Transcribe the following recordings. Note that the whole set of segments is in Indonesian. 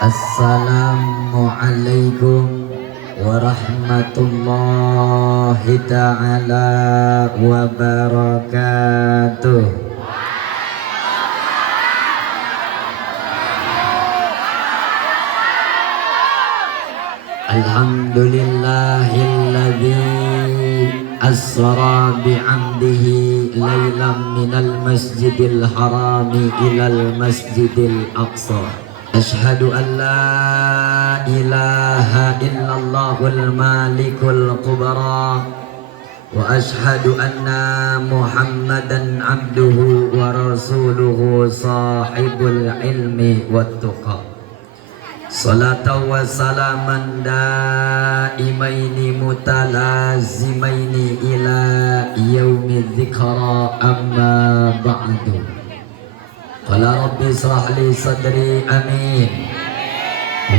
Assalamualaikum warahmatullahi ta'ala wabarakatuh. Alhamdulillahilladzi asra bi'amdihi laylan minal masjidil harami ilal masjidil aqsa. Ashhadu an la ilaha illallahul malikul kubra wa ashhadu anna muhammadan abduhu wa rasuluhu sahibul ilmi wat tuqa. Salatan wa salaman daimaini mutalazimaini ila yaumi dzikra amma ba'du. Qala rabbi israh li sadri amin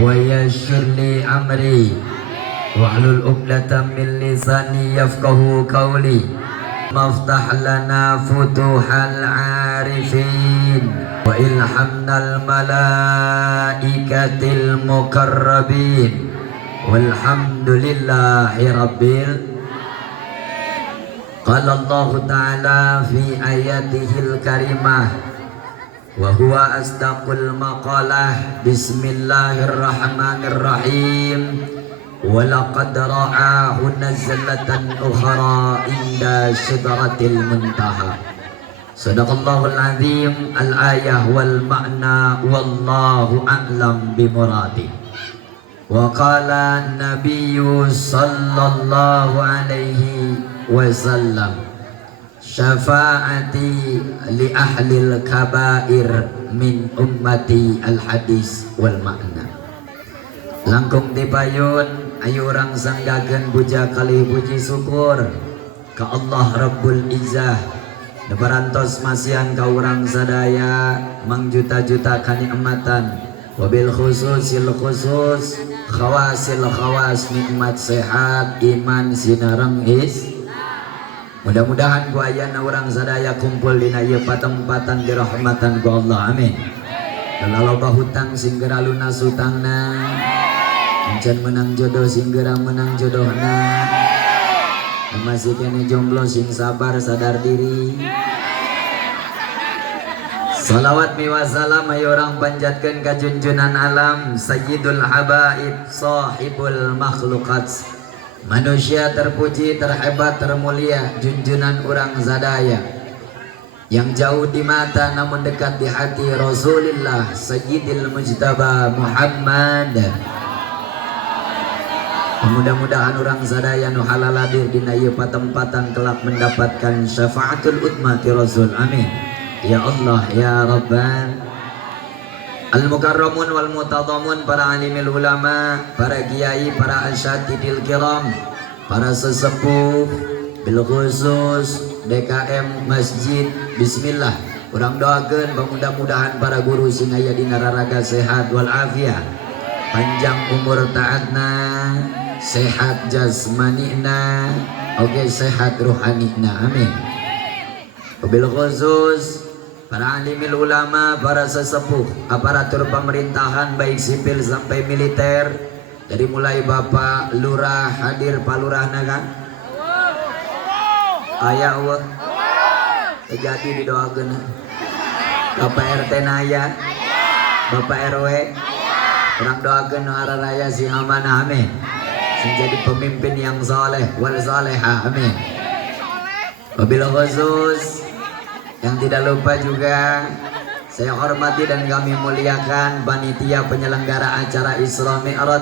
wa yassir li amri wahlul 'uqdatam min lisani yafqahu qawli. Maftah lana futuhal arifin wa ilhamnal malaikatil mukarrabin walhamdulillahi rabbil. Qala Allah ta'ala fi ayatihil karimah wa huwa asdaqul maqalah. Bismillahirrahmanirrahim. Wa laqad ra'ahu nazlatan ukhra inda sidratil muntaha. Sadaqallahul azim. Al-ayah wal ma'na wallahu a'lam bimuradi. Wa qala nabiyyu sallallahu alaihi wasallam, syafaati li ahlil kabair min ummati al hadis wal makna. Langkung dipayun ayu orang sanggagen puja kali puji syukur ka Allah Rabbul Izzah. Lebarantos masihan ka urang sadaya mangjuta-juta kanikmatan, wabil khususil khusus khawasil khawas nikmat sehat iman sinareng is. Mudah-mudahan ku ayana urang sadaya kumpul dina ieu patempatan dirahmatan ku Allah, amin. Laloba hutang sing geura lunas hutangna, encan menang jodoh sing geura menang jodohna, masih kene jomblo sing sabar sadar diri. Salawat miwa salam ayo orang panjatkeun ka junjunan alam sayyidul habaib sahibul makhluqat, manusia terpuji, terhebat, termulia, junjunan urang zadaya yang jauh di mata namun dekat di hati, Rasulullah Sayyidil Mujtaba Muhammad. Mudah-mudahan orang zadaya nu halal hadir dina ieu patempatan kelak mendapatkan syafaatul ummati Rasul, amin ya Allah ya Rabbal. Al-mukarramun wal mutadhamun, para alimil ulama, para kiai, para asyatidil kiram, para sesepuh, bil khusus DKM Masjid. Bismillah urang doakeun mudah-mudahan para guru sing aya dina raraga sehat wal afiat, panjang umur taatna, sehat jasmanina, oge sehat rohanina, amin. Bil khusus para alimil ulama, para sesepuh, aparatur pemerintahan baik sipil sampai militer, dari mulai Bapak Lurah hadir, Pak Lurah kan? Aya Allah terjadi didoakeun. Bapak RT naya, Bapak RW, orang doakeun nu hararaya si amanah, amin. Sing jadi pemimpin yang saleh wal salehah, amin. Wabil khusus yang tidak lupa juga saya hormati dan kami muliakan panitia penyelenggara acara Isra Mi'raj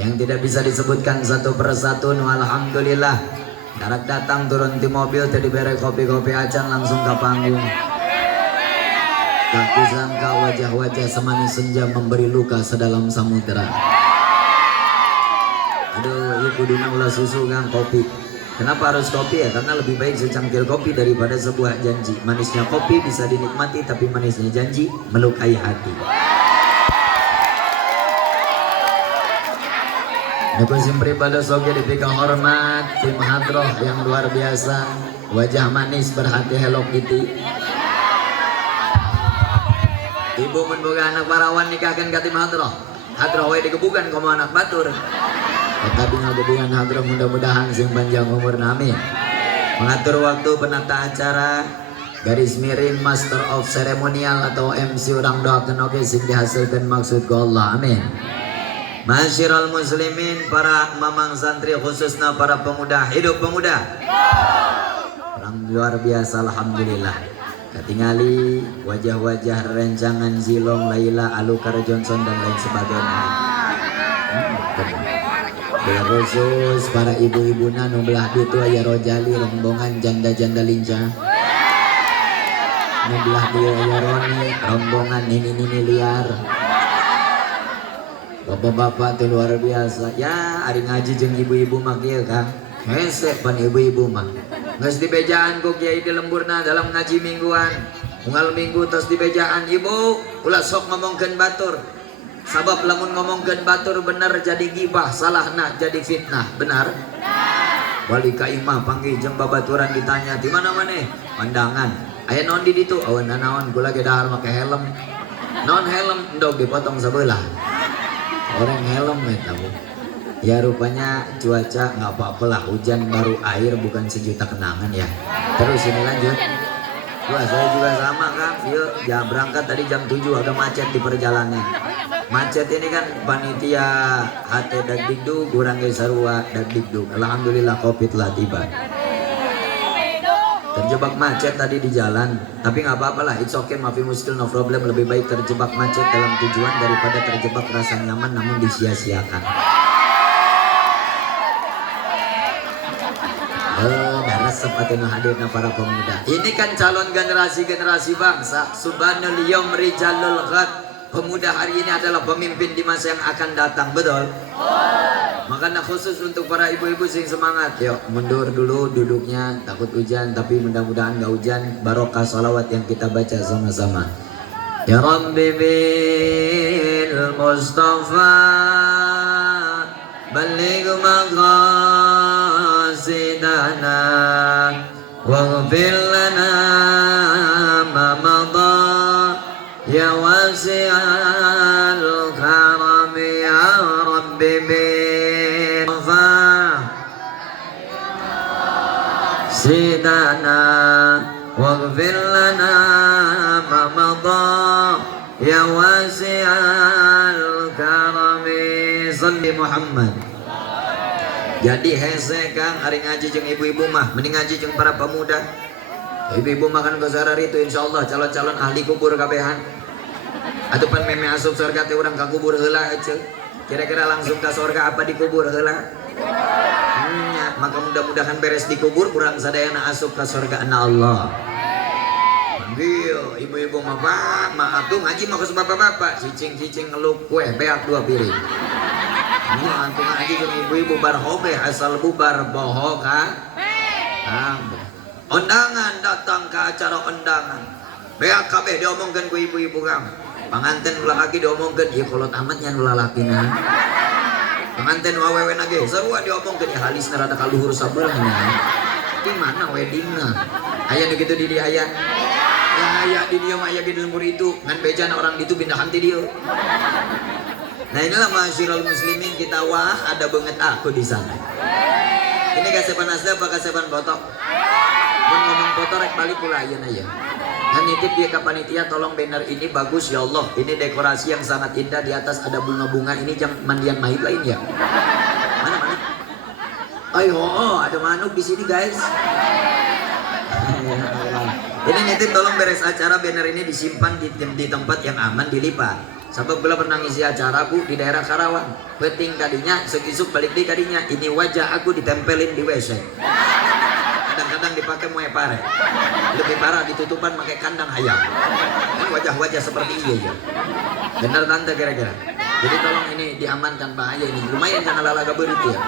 yang tidak bisa disebutkan satu persatu. Alhamdulillah darat datang turun di mobil tadi bere kopi-kopi acan langsung ke panggung. Tak disangka wajah-wajah semanis senja memberi luka sedalam samudera. Aduh, ini kuduna ulah susu kan kopi. Kenapa harus kopi ya? Karena lebih baik secangkir kopi daripada sebuah janji. Manisnya kopi bisa dinikmati, tapi manisnya janji melukai hati. Nebusim pribadi soge dipikang hormat tim hadroh yang luar biasa, wajah manis berhati Hello Kitty. Ibu menboga anak parawan nikahkan ka tim hadroh. Hadroh we digebukan komo anak batur. Tapi ngagebukan hadroh mudah-mudahan sing panjang umur nami. Mengatur waktu penata acara, garis miring master of ceremonial atau MC orang doakan oke sing dihasilkan maksud ke Allah. Amin. Masyiral muslimin, para mamang santri khususnya para pemuda, hidup pemuda. Orang luar biasa alhamdulillah. Ketingali wajah-wajah rencangan Zilong, Laila, Alukar Johnson dan lain sebagainya. Khusus para ibu-ibu nanu belah itu aya Rojali rombongan janda-janda lincah. Belah dia aya Roni rombongan nini-nini liar. Bapak-bapak itu luar biasa. Ya, ari ngaji jeung ibu-ibu mah kieu Kang. Hese pan ibu-ibu mah. Geus dibejaan ku kiai di lemburna dalam ngaji mingguan. Unggal minggu tos dibejaan ibu, ulah sok ngomongkeun batur. Sabab lamun ngomongkeun batur bener jadi gibah, salahna jadi fitnah. Benar? Wali ka imah panggih jeung babaturan ditanya, "Di mana maneh?" "Pandangan." "Aya naon di ditu?" "Aweun naon, kula ge dahar make helm." "Naon helm?" "Endog dipotong sabelah." Orang helm eta Bu. Ya rupanya cuaca nggak apa-apa lah, hujan baru air bukan sejuta kenangan ya. Terus ini lanjut. Wah saya juga sama Kang. Yuk jam berangkat tadi jam 7 agak macet di perjalanan. Macet ini kan panitia HT Dagdikduk, kurang ge sarua Dagdikduk. Alhamdulillah Covid lah tiba. Terjebak macet tadi di jalan, tapi nggak apa-apa lah, it's okay, maafin muskil, no problem. Lebih baik terjebak macet dalam tujuan daripada terjebak rasa nyaman namun disia-siakan. Resep atena hadirna para pemuda. Ini kan calon generasi bangsa. Subhanal yawm rijalul ghad. Pemuda hari ini adalah pemimpin di masa yang akan datang, betul? Makanya khusus untuk para ibu-ibu sing semangat. Yuk mundur dulu duduknya, takut hujan, tapi mudah-mudahan gak hujan. Barokah salawat yang kita baca sama-sama. Ya Rabbi bil Mustafa baligh maqasidana waghfir lana ma madha ya wasi'al karam ya Rabbi bil sidana waghfir lana ma madha ya wasi'al karam salli Muhammad. Jadi hese Kang hari ngaji jeung ibu-ibu mah mending ngaji jeung para pemuda. Ibu-ibu makan kesarar itu insyaallah calon-calon ahli kubur kabehan. Atuh pan meme asup surga teh urang ka kubur heula eceuk. Kira-kira langsung ke surga apa dikubur heula? Maka mudah-mudahan beres dikubur kurang sadayana asup ke surga na Allah. Panggil ibu-ibu mah Pak, maaf tuh ngaji mah ke bapak-bapak, cicing-cicing ngeluk kue beak 2 piring. Antum ngaji jeung ibu-ibu barhobe asal bubar bohong kan? Undangan datang ke acara undangan. Beak kabeh diomongkeun ku ibu-ibu Kang. Panganten ulah laki diomongkeun ieu kolot amat nya ulah lakina. Panganten wawewe nage sarua diomongkeun ya halisna rada kaluhur sabeulah. Di mana weddingna? Aya nu kitu di dieu aya. Ya aya di dieu mah aya di lembur itu. Ngan bejana orang itu pindahan ti dieu. Nah inilah masyiral muslimin kita wah ada banget aku di sana. Ini kasepan asli apa kasepan botok? Mun ngomong foto rek balik pula ayeuna ya. Ngan nitip dia ke panitia tolong banner ini bagus ya Allah. Ini dekorasi yang sangat indah, di atas ada bunga-bunga, ini jam mandian mahit lain ya. Mana? Ayo, ada manuk di sini guys. Ini nitip tolong beres acara banner ini disimpan di tempat yang aman, dilipat. Sebab bela pernah ngisi acara Bu di daerah Karawang. Penting tadinya isuk balik di kadinya. Ini wajah aku ditempelin di WC. Kadang-kadang dipakai moe pare. Lebih parah ditutupan pakai kandang ayam. Kan wajah-wajah seperti ini ya. Benar tante kira-kira. Jadi tolong ini diamankan bahaya ini. Lumayan jangan lalaga begitu ya.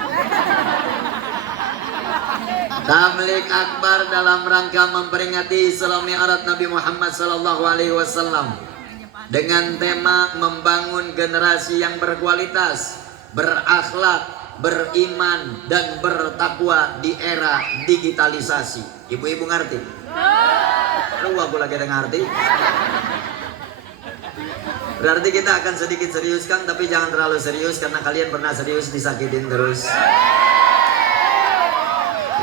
Tablik akbar dalam rangka memperingati Isra Mi'raj Nabi Muhammad SAW. Dengan tema membangun generasi yang berkualitas, berakhlak, beriman, dan bertakwa di era digitalisasi. Ibu-ibu ngerti? Lu aku lagi ngerti. Berarti kita akan sedikit serius Kang, tapi jangan terlalu serius karena kalian pernah serius disakitin terus.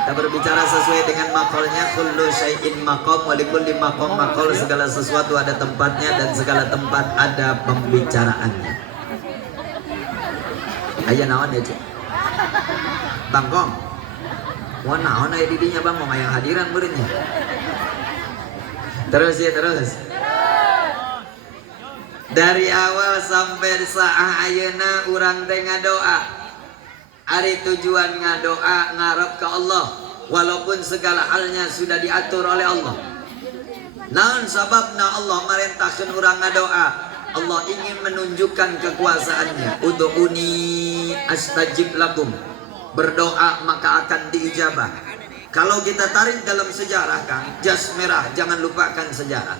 Kita berbicara sesuai dengan makolnya. Kullu syai'in maqam wa likulli maqam maqal. Segala sesuatu ada tempatnya dan segala tempat ada pembicaraannya. Aya naon ya Cik? Bangkong. Wah naon aya didinya Bangkong yang hadiran muridnya. Terus ya terus. Dari awal sampai saah ayeuna urang teh ngadoa. Ari tujuan ngadoa ngarep ke Allah walaupun segala halnya sudah diatur oleh Allah. Naon sababna Allah merintahkeun urang ngadoa? Allah ingin menunjukkan kekuasaannya. Ud'uni astajib lakum. Berdoa maka akan diijabah. Kalau kita tarik dalam sejarah Kang, jas merah, jangan lupakan sejarah.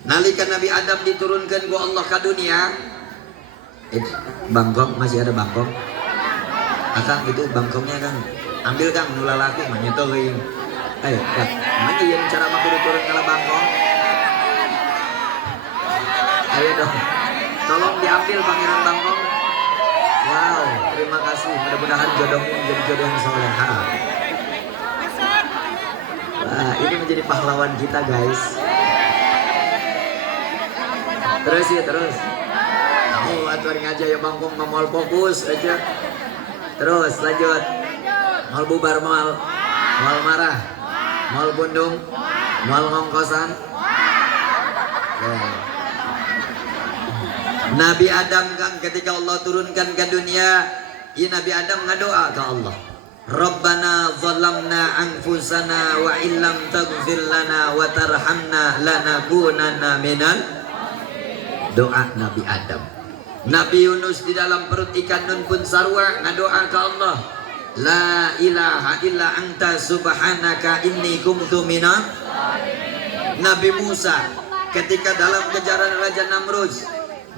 Nalika Nabi Adam diturunkan ku Allah ke dunia, bangkong masih ada bangkong. Akang itu bangkongnya Kang, ambil Kang nula laku manyetoin. Ayo Kang, mana yang cara maku diturun kalau bangkong? Ayo dong, tolong diambil pangeran bangkong. Wow, terima kasih. Mudah-mudahan jodohmu menjadi jodoh yang soleha. Wah, ini menjadi pahlawan kita guys. Terus ya terus. Oh, aturin aja ya bangkong mau fokus aja. Terus lanjut. Mal bubar mal marah, mal bundung, mal ngongkosan. Nabi Adam kan ketika Allah turunkan ke dunia, ya Nabi Adam ngadoa ke Allah. Rabbana zalamna anfusana wa illam taghfir lana wa tarhamna lanakunanna minal. Doa Nabi Adam. Nabi Yunus di dalam perut ikan nun pun sarwa ngadoa ke Allah. La ilaha illa anta subhanaka inni kuntu minal. Nabi Musa ketika dalam kejaran Raja Namrud,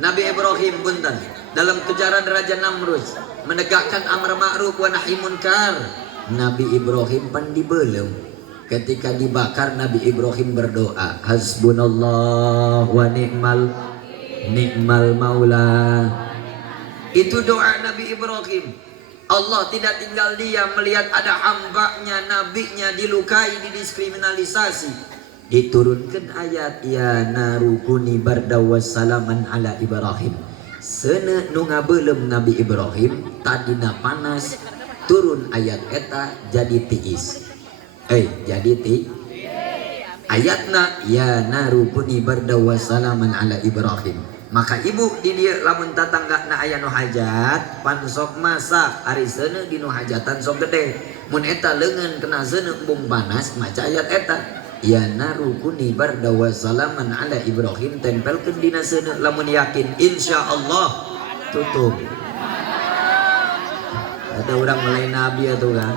Nabi Ibrahim punten dalam kejaran Raja Namrud menegakkan amar ma'ruf wa nahi munkar. Nabi Ibrahim pan dibelem. Ketika dibakar Nabi Ibrahim berdoa, hasbunallah wa ni'mal maula. Itu doa Nabi Ibrahim. Allah tidak tinggal diam melihat ada hambanya, nabinya dilukai, didiskriminalisasi. Diturunkan ayat ya narukuni barda wassalaman ala Ibrahim. Sene nu ngabeuleum Nabi Ibrahim tadina panas, turun ayat eta jadi tiis. Jadi ayatna ya narukuni barda wassalaman ala Ibrahim. Maka ibu di dia lamun tatangga na aya nu hajat pan sok masak ari seuneu di nu hajatan sok gede. Mun eta leungeun kena seuneu embung panas maca ayat eta ya narukuni barda wassalaman ala Ibrahim, tempelkeun dina seuneu lamun yakin insyaallah tutup. Ada orang mulai nabi atuh kan.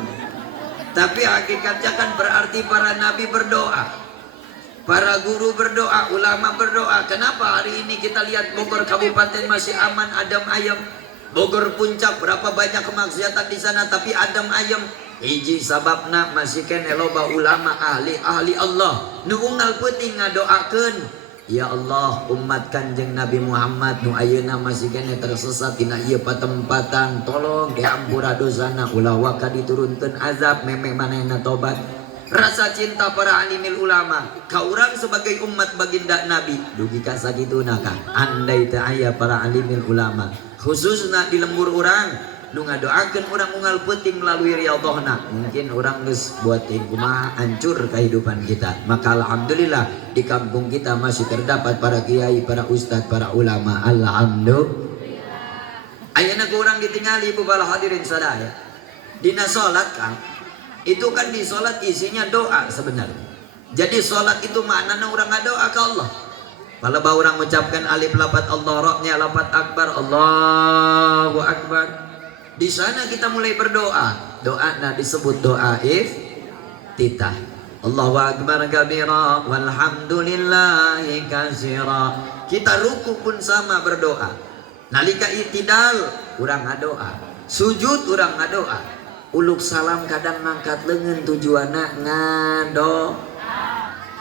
Tapi hakikatnya kan berarti para nabi berdoa. Para guru berdoa, ulama berdoa. Kenapa hari ini kita lihat Bogor Kabupaten masih aman, adem ayem? Bogor Puncak berapa banyak kemaksiatan di sana tapi adem ayem. Hiji sababna masih kene loba ulama ahli Allah. Nu unggal peuting ngadoakeun, ya Allah umat Kanjeng Nabi Muhammad nu ayeuna masih kene tersesat dina ieu patempatan, tolong diampura dosana ulah waka diturunkeun azab memeh manehna tobat. Rasa cinta para alimil ulama ka urang sebagai umat baginda Nabi dugi ka sagituna Kang. Andai teu aya para alimil ulama khususna di lembur urang nu ngadoakeun urang unggal peuting melalui riyadhahna, mungkin urang geus buat kumaha hancur kehidupan kita. Maka alhamdulillah di kampung kita masih terdapat para kiai, para ustadz, para ulama. Alhamdulillah. Ayeuna ku urang ditingali ibu bala hadirin sadaya dina salat Kang. Itu kan di sholat isinya doa sebenarnya. Jadi sholat itu maknanya orang ngadoa ke Allah. Kalau orang mengucapkan alif lapat Allah, roknya lapat akbar, Allahu akbar. Di sana kita mulai berdoa. Doa disebut doa iftitah. Allahu akbar kabira walhamdulillahi katsira. Kita ruku pun sama berdoa. Nalika itidal orang ngadoa. Sujud orang ngadoa. Uluk salam kadang ngangkat leungeun tujuanna ngadoa.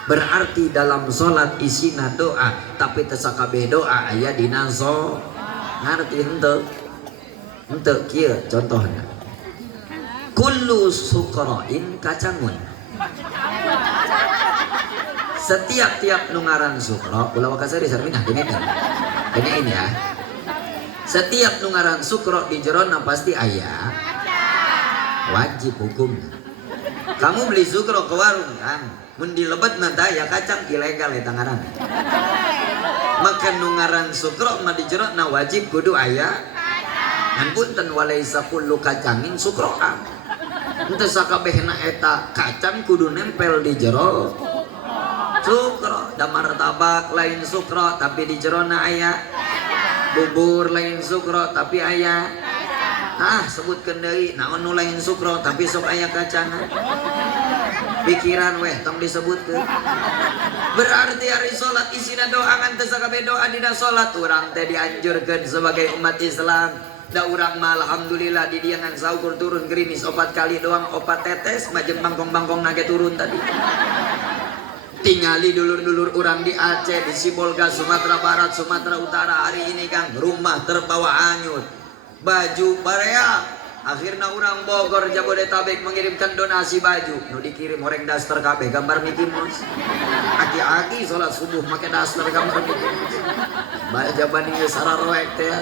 Berarti dalam sholat isina doa, tapi tesakabe doa aya dina so ngerti ente kieu contohna. Kullu suqra'in kacangun. Setiap-tiap nungaran sukro, ulah wakasari sarminah ini ya. Setiap nungaran sukro di jerona pasti aya wajib hukum. Kamu beli sukro ke warung kan? Mun dilebet nanti ya kacang ilegal eta ngaran. Maka nungaran sukro mah di jero na wajib kudu aya. Ngan punten walaisa kullu kacangin sukroan. Henteu sakabehna eta kacang kudu nempel di jero sukro. Da martabak lain sukro tapi di jero na aya. Bubur lain sukro tapi aya. Sebutkeun deui naon nu lain sukro tapi sok aya kacangan. Pikiran weh tong disebutkeun. Berarti hari salat isina doa ngan teu sakabe doa dina salat urang teh dianjurkeun sebagai umat Islam. Da urang mah alhamdulillah di dieu ngan saukur turun gerimis 4 kali doang 4 tetes majeng bangkong-bangkong nage turun tadi. Tingali dulur-dulur urang di Aceh, di Sibolga, Sumatera Barat, Sumatera Utara hari ini Kang rumah terbawa hanyut. Baju barea akhirnya orang Bogor Jabodetabek mengirimkan donasi baju nu dikirim orang daster kabeh gambar Mickey Mouse. Aki-aki sholat subuh make daster gambar Mickey Mouse. Baca bandingnya sararoek teh.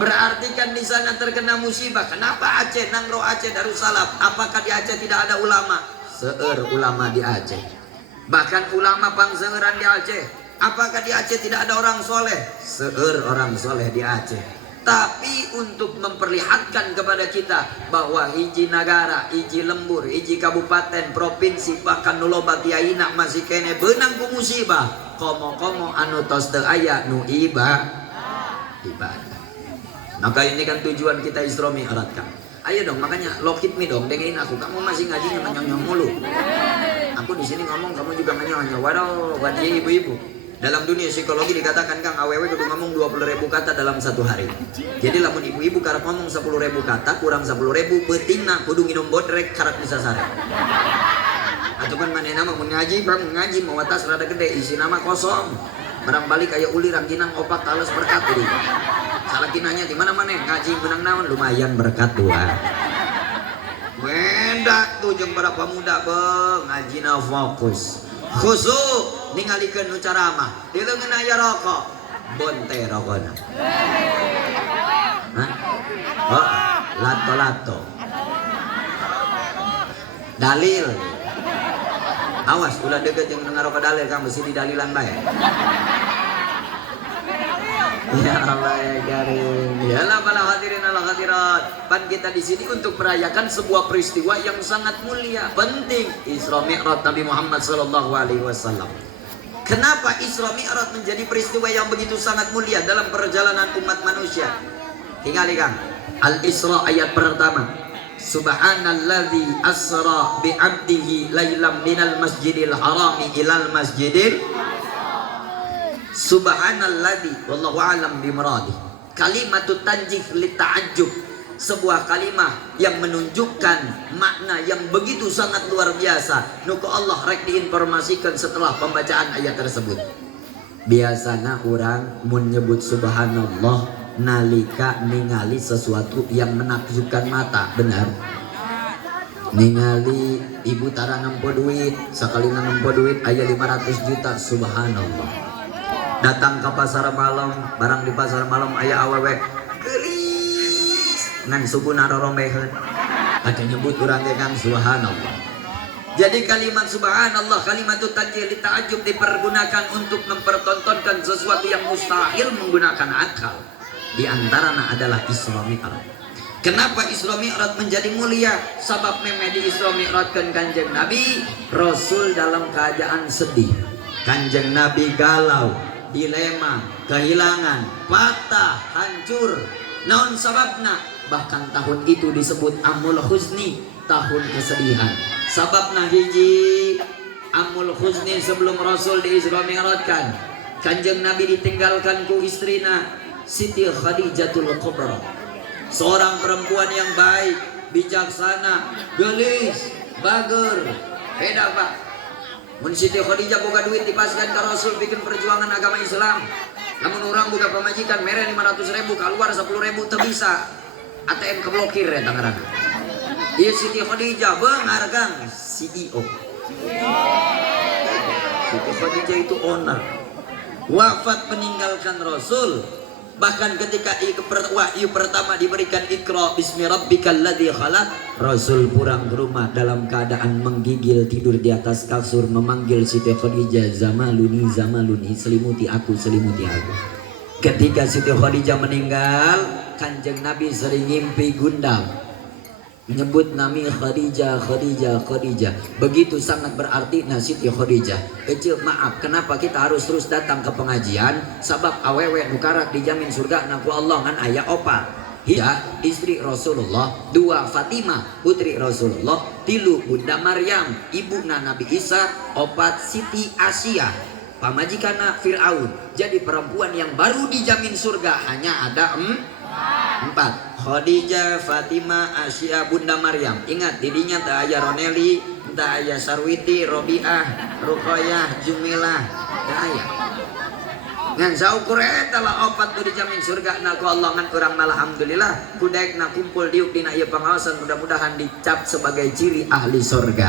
Berarti kan di sana terkena musibah. Kenapa Aceh Nangro Aceh Darussalam? Apakah di Aceh tidak ada ulama? Seueur ulama di Aceh. Bahkan ulama pangseueuran di Aceh. Apakah di Aceh tidak ada orang soleh? Seueur orang soleh di Aceh. Tapi untuk memperlihatkan kepada kita bahwa hiji negara, hiji lembur, hiji kabupaten, provinsi, bahkan nuloba kiaina masih kene beunang ku musibah. Komo-komo anu tos teu aya nu ibadah. Maka ini kan tujuan kita Isra Mi'raj kan. Ayo dong, makanya lokit me dong, dengerin aku. Kamu masih ngajinya nyonyong mulu. Aku di sini ngomong, kamu juga nyonyong. Waduh, buat ibu-ibu. Dalam dunia psikologi dikatakan Kang awewe kudu ngomong 20.000 kata dalam 1 hari. Jadi lamun ibu-ibu karep ngomong 10.000 kata kurang 10.000 beutingna kudu nginum bodrek karep bisa sare. Atau kan manehna mah mun ngaji bang ngaji mau atas rada gede isi nama kosong. Barang balik aya uli rangginang opat tales berkat deui. Salakinanya di mana maneh ngaji menang naon lumayan berkat dua. Beda tuh jeung para pemuda beung ngajina fokus. Khusuk ningalikeun nu caramah di leungeun aya rokok bonte rokona. Oh, lato-lato dalil awas ulah deket yang ngarokok dalil kamu mesti didalilan bae. Ya Allah ya Karim. Yalah para hadirin al hadirat. Pan kita di sini untuk merayakan sebuah peristiwa yang sangat mulia, penting, Isra Mi'raj Nabi Muhammad sallallahu alaihi wasallam. Kenapa Isra Mi'raj menjadi peristiwa yang begitu sangat mulia dalam perjalanan umat manusia? Tingali Kang. Al-Isra ayat pertama. Subhanalladzi asra bi 'abdihi lailam minal masjidil harami ilal masjidil Subhanalladzi wallahu a'lam bimuradi. Kalimatut tanjih li ta'ajjub, sebuah kalimat yang menunjukkan makna yang begitu sangat luar biasa. Nuku Allah rek diinformasikan setelah pembacaan ayat tersebut. Biasanya orang menyebut subhanallah nalika ningali sesuatu yang menakjubkan mata, benar? Ningali ibu tara nempo duit, sekali nempo duit aya 500 juta, subhanallah. Datang ke pasar malam, barang di pasar malam aya awewe geulis ngan sukuna rorombeheun. Ada nyebut urang ge Kang subhanallah. Jadi kalimat subhanallah, kalimat tanjil li ta'ajjub dipergunakan untuk mempertontonkan sesuatu yang mustahil menggunakan akal. Di antaranya adalah Isra Mi'raj. Kenapa Isra Mi'raj menjadi mulia? Sabab memang di Isra Mi'raj kan Kanjeng Nabi Rasul dalam keadaan sedih. Kanjeng Nabi galau, dilema, kehilangan, patah, hancur. Naon sababna? Bahkan tahun itu disebut Amul Huzni, tahun kesedihan. Sababna hiji Amul Huzni sebelum Rasul di Isra Mi'rajkan. Kanjeng Nabi ditinggalkan ku istrina Siti Khadijatul Kubra, seorang perempuan yang baik, bijaksana, gelis, bager, beda Pak. Mun Siti Khadijah boga duit dipaskan ke Rasul bikin perjuangan agama Islam. Namun orang boga pemajikan mere 500.000 keluar 10.000 teu bisa. ATM keblokir ya tangarana. Ieu Siti Khadijah beungargang CEO. Siti Khadijah itu owner. Wafat meninggalkan Rasul. Bahkan ketika wahyu pertama diberikan Iqra bismi rabbikal ladzi khalaq, Rasul pulang ke rumah dalam keadaan menggigil tidur di atas kasur memanggil Siti Khadijah, zamaluni zamaluni, selimuti aku selimuti aku. Ketika Siti Khadijah meninggal, Kanjeng Nabi sering ngimpi gundam menyebut nami Khadijah, Khadijah, Khadijah. Begitu sangat berarti Siti Khadijah. Kecil maaf, kenapa kita harus terus datang ke pengajian? Sabab awewe nukarak dijamin surga naku Allah ngan ayah opa. Hija istri Rasulullah, dua Fatimah putri Rasulullah, tilu Bunda Maryam ibu Nabi Isa, opat Siti Asia pamajikana Fir'aun. Jadi perempuan yang baru dijamin surga hanya ada empat. Khadijah, Fatimah, Asia, Bunda Maryam. Ingat didinya tak aya Roneli, tak aya Sarwiti, Robiah, Ruqayyah, Jumilah, tak aya. Ngan saukur eta lah opat tu dijamin surga na ku Allah ngan urang alhamdulillah kudaek na kumpul diuk dina ieu pangaosan, mudah-mudahan dicap sebagai ciri ahli surga.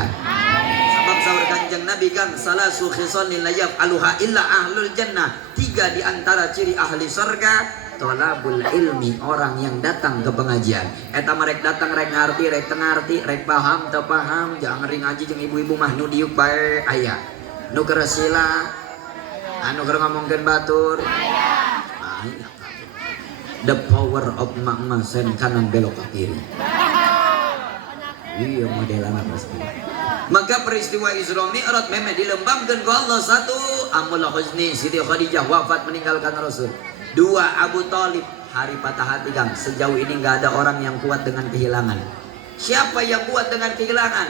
Sebab sahur Kanjeng Nabi kan salasu khisalin la yaf'aluha illa ahlul jannah. 3 di antara ciri ahli surga tolabul ilmi, orang yang datang ke pengajian. Eta merek datang rek ngarti, rek tengarti, rek paham teu paham, jangan ring ngaji jeung ibu-ibu mah nu diuk bae aya. Nu keur sila, anu keur ngomongkeun batur. Aya. The power of mama sen kanan belok ke kiri. Iya modelan pasti. Maka peristiwa Isra Mi'raj memang dilembangkeun ku Allah. 1 amul huzni Siti Khadijah wafat meninggalkan Rasul. 2 Abu Thalib hari patah hati Kang. Sejauh ini nggak ada orang yang kuat dengan kehilangan. Siapa yang kuat dengan kehilangan?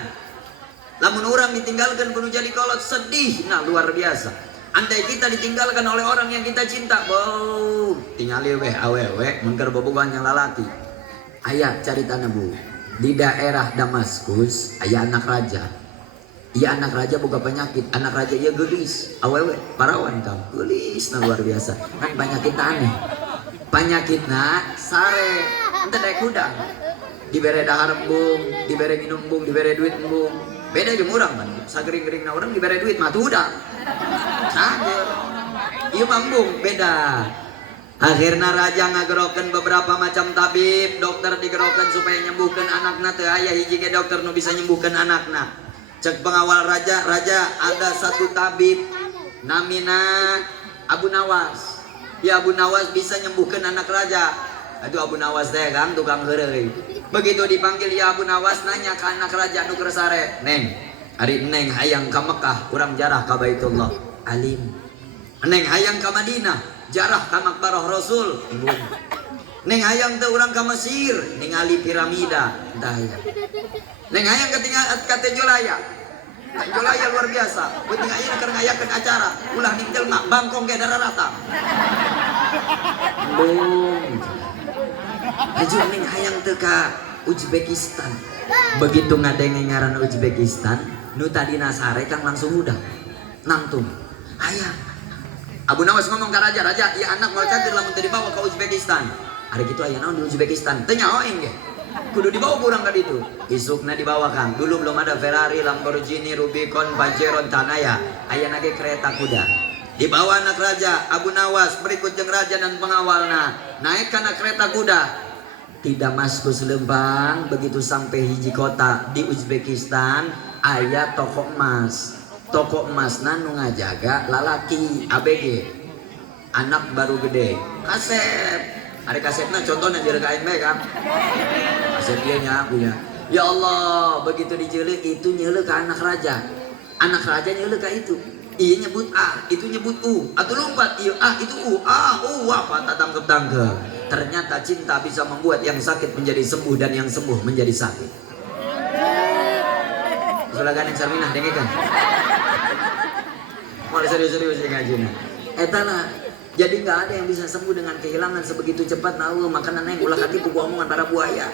Lamun orang ditinggalkan penuh jadi kolot sedih, nah luar biasa. Andai kita ditinggalkan oleh orang yang kita cinta, bow, tingali weh awewe, mengker bobogohan yang lalaki. Ayah cari tanah bu. Di daerah Damaskus, ayah anak raja. Iya anak raja buka penyakit, anak raja iya gelis, awewe, parawan kamu, gelis, nah luar biasa. Kan penyakit aneh, penyakitna sare, ente daek hudang, dibere dahar embung, dibere minum embung, dibere duit embung, beda jeung urang man, sagering-gering na urang dibere duit mah tuh hudang, sager, iya embung, beda. Akhirnya raja ngagerokeun beberapa macam tabib, dokter digerokeun supaya nyembuhkeun anakna, teu aya hiji ge dokter nu bisa nyembuhkeun anakna. Cek pengawal raja ada satu tabib namina Abu Nawas. Ya Abu Nawas bisa nyembuhkan anak raja. Aduh Abu Nawas teh Kang tukang heureuy. Begitu dipanggil ya Abu Nawas nanya ke anak raja nu keur sare, "Neng, ari Neng hayang ka Mekah urang jarah ka Baitullah." Alim. "Neng hayang ka Madinah, jarah ka Maqbarah Rasul." "Neng hayang teu urang ka Mesir, ningali piramida." Entah ya. Neng hayang kate Jolaya. Jolaya luar biasa. Penting ayeuna keur ngayakeun acara, ulah ning jelema bangkong ge dararata. Bung. Aju neng hayang teu ka Uzbekistan. Begitu ngadenge ngaran Uzbekistan, nu tadina sare Kang langsung udah nangtung. Hayang. Abu Nawas ngomong ka raja, "Raja, ieu anak moal cager lamun teu dibawa ka Uzbekistan." Ari kitu aya naon di Uzbekistan? Teu nyahoing ge. Kudu dibawa kurang ke itu. Isukna dibawa Kang. Dulu belum ada Ferrari, Lamborghini, Rubicon, Pajero, Tanaya. Aya nage kereta kuda. Dibawa anak raja Abu Nawas berikut jeung raja dan pengawalna. Naik kana kereta kuda. Di Damaskus Lembang, begitu sampai hiji kota di Uzbekistan, aya toko emas. Toko emasna nu ngajaga lalaki ABG. Anak baru gede. Kasep. Ada kasetnya contohnya jadi kain baik kan? Kaset dia nyaku ya. Ya Allah, begitu dijeuleuh itu nyeuleuh ke anak raja. Anak raja nyeuleuh ke itu. Iya nyebut A, itu nyebut U. Atau lompat, iya A itu U. Apa tangkep. Ternyata cinta bisa membuat yang sakit menjadi sembuh dan yang sembuh menjadi sakit. Sulagan yang sarminah dengekan. Mau serius-serius ngajina. Etana. Jadi nggak ada yang bisa sembuh dengan kehilangan sebegitu cepat. Nah, makanan yang ulah hati buku omongan para buaya.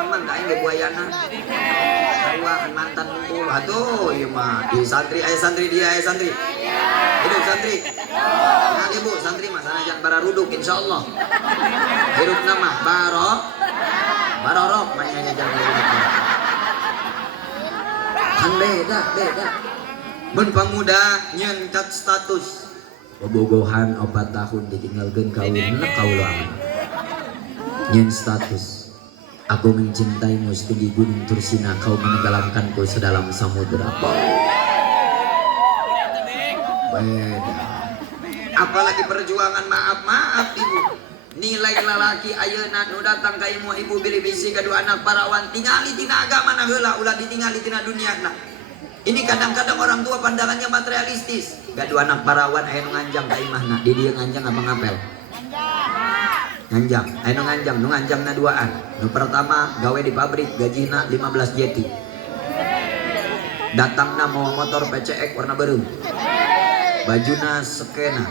aman kain ge buayana. Sarua mantan kumpul atuh ieu mah. Di santri aya santri dia aya santri. Hidup santri. Nah, Ibu santri mah sanajan bara ruduk insyaallah. Hidup nama barorok manya jangan ruduk. Kan beda. Mun pamuda nyeun cat status. Bobogohan 4 tahun ditinggalkeun kawinna kaula aman. Nyeun status. Aku mencintaimu setinggi gunung Tursina, kau menenggelamkanku sedalam samudera. Beda. Apalagi perjuangan maaf Ibu. Nilai lalaki ayeuna nu datang ka ibu bili bisi kedua anak parawan tingali tina agama na heula ulah ditingali tina duniana. Ini kadang-kadang orang tua pandangannya materialistis. Gaduh anak parawan aya nu nganjang ka imahna, di dieu nganjang apa ngapel? Nganjang. Aya nu nganjangna duaan. Nu pertama gawe di pabrik gajina 15 jeti. Datangna mau motor PCX warna beureum. Bajuna skena.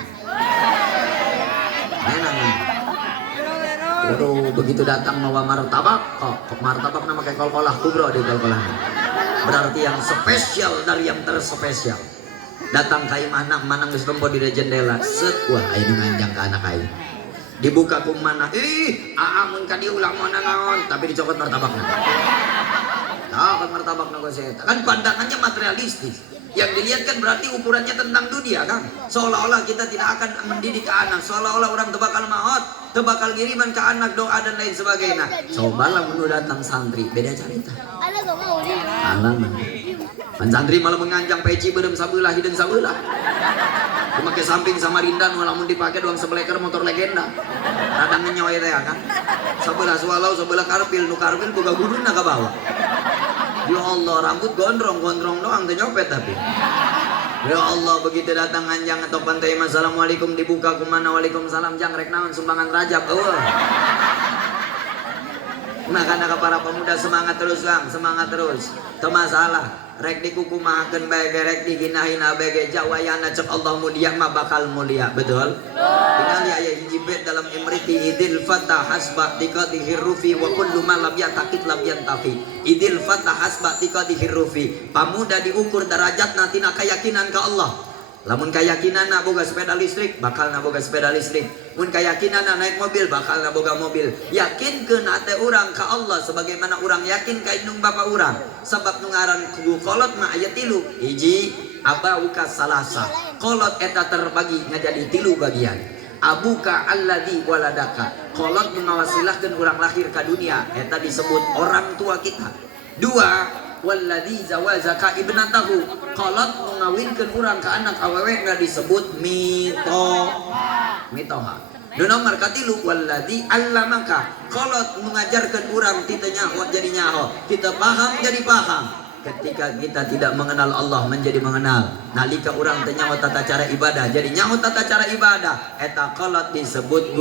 Begitu datang mawa martabak, kok martabak nama kayak kol-kolah kubro di kol-kolah. Berarti yang spesial dari yang terspesial. Datang ka imah manang geus tempo di jendela, set wah aya nganjang ka anak aing. Dibuka ku mana, aa mun ka dieu ulah mana naon, tapi dicokot martabakna. Cokot martabakna ku eta. Kan pandangannya materialistis. Yang dilihat kan berarti ukurannya tentang dunia kan. Seolah-olah kita tidak akan mendidik ke anak, seolah-olah orang tebakal maut, tebakal kiriman ke anak doa dan lain sebagainya. Cobalah menu datang santri, beda cerita. Alaman. Pan santri malah menganjang peci berem sabelah hideung sabelah. Make samping sama rindan lamun dipake doang sebeleker motor legenda. Radang nyoy teh kan. Sabelah swallow sabelah karpil, nu karpil boga guduna ka bawah. Ya Allah, rambut gondrong doang teh nyopet tapi. Ya Allah, begitu datang anjang atau pantai assalamualaikum dibuka kumana waalaikumsalam jang rek naon sumbangan rajab eueuh. Nah karena para pemuda semangat terus Kang, semangat terus. Teu masalah. Rek dikukumahakeun bae rek diginahin abege jawayana cek Allah mulia mah bakal mulia, betul? Tingali aya hiji bait dalam imriti idil fatah hasba tiqadihi rufi wa kullu ma lam yataqid lam yantafi. Idil fatah hasba tiqadihi rufi. Pamuda diukur derajatna tina keyakinan ka Allah. Lamun keyakinanna boga sepeda listrik, bakal na boga sepeda listrik. Mun keyakinanna naik mobil, bakal na boga mobil. Yakinkeun ate urang ka Allah sebagaimana urang yakin ka indung bapa urang. Sebab nu ngaran kubu kolot mah aya 3. Hiji, abauka salasa. Kolot eta terbagi ngajadi 3 bagian. Abuka alladzi waladaka. Kolot nu ngawasilahkeun urang lahir ka dunia, eta disebut orang tua kita. 2, walladzi zawazaka ibnatahu. Kolot ngawinkeun urang ka anak awewe nggak disebut mitoha. Nu nomor katilu walladzi allamaka. Kolot mengajarkeun urang teu nyaho jadi nyaho, kita paham jadi paham. Ketika kita tidak mengenal Allah menjadi mengenal. Nalika urang teu nyaho tata cara ibadah jadi nyaho tata cara ibadah. Eta kolot disebut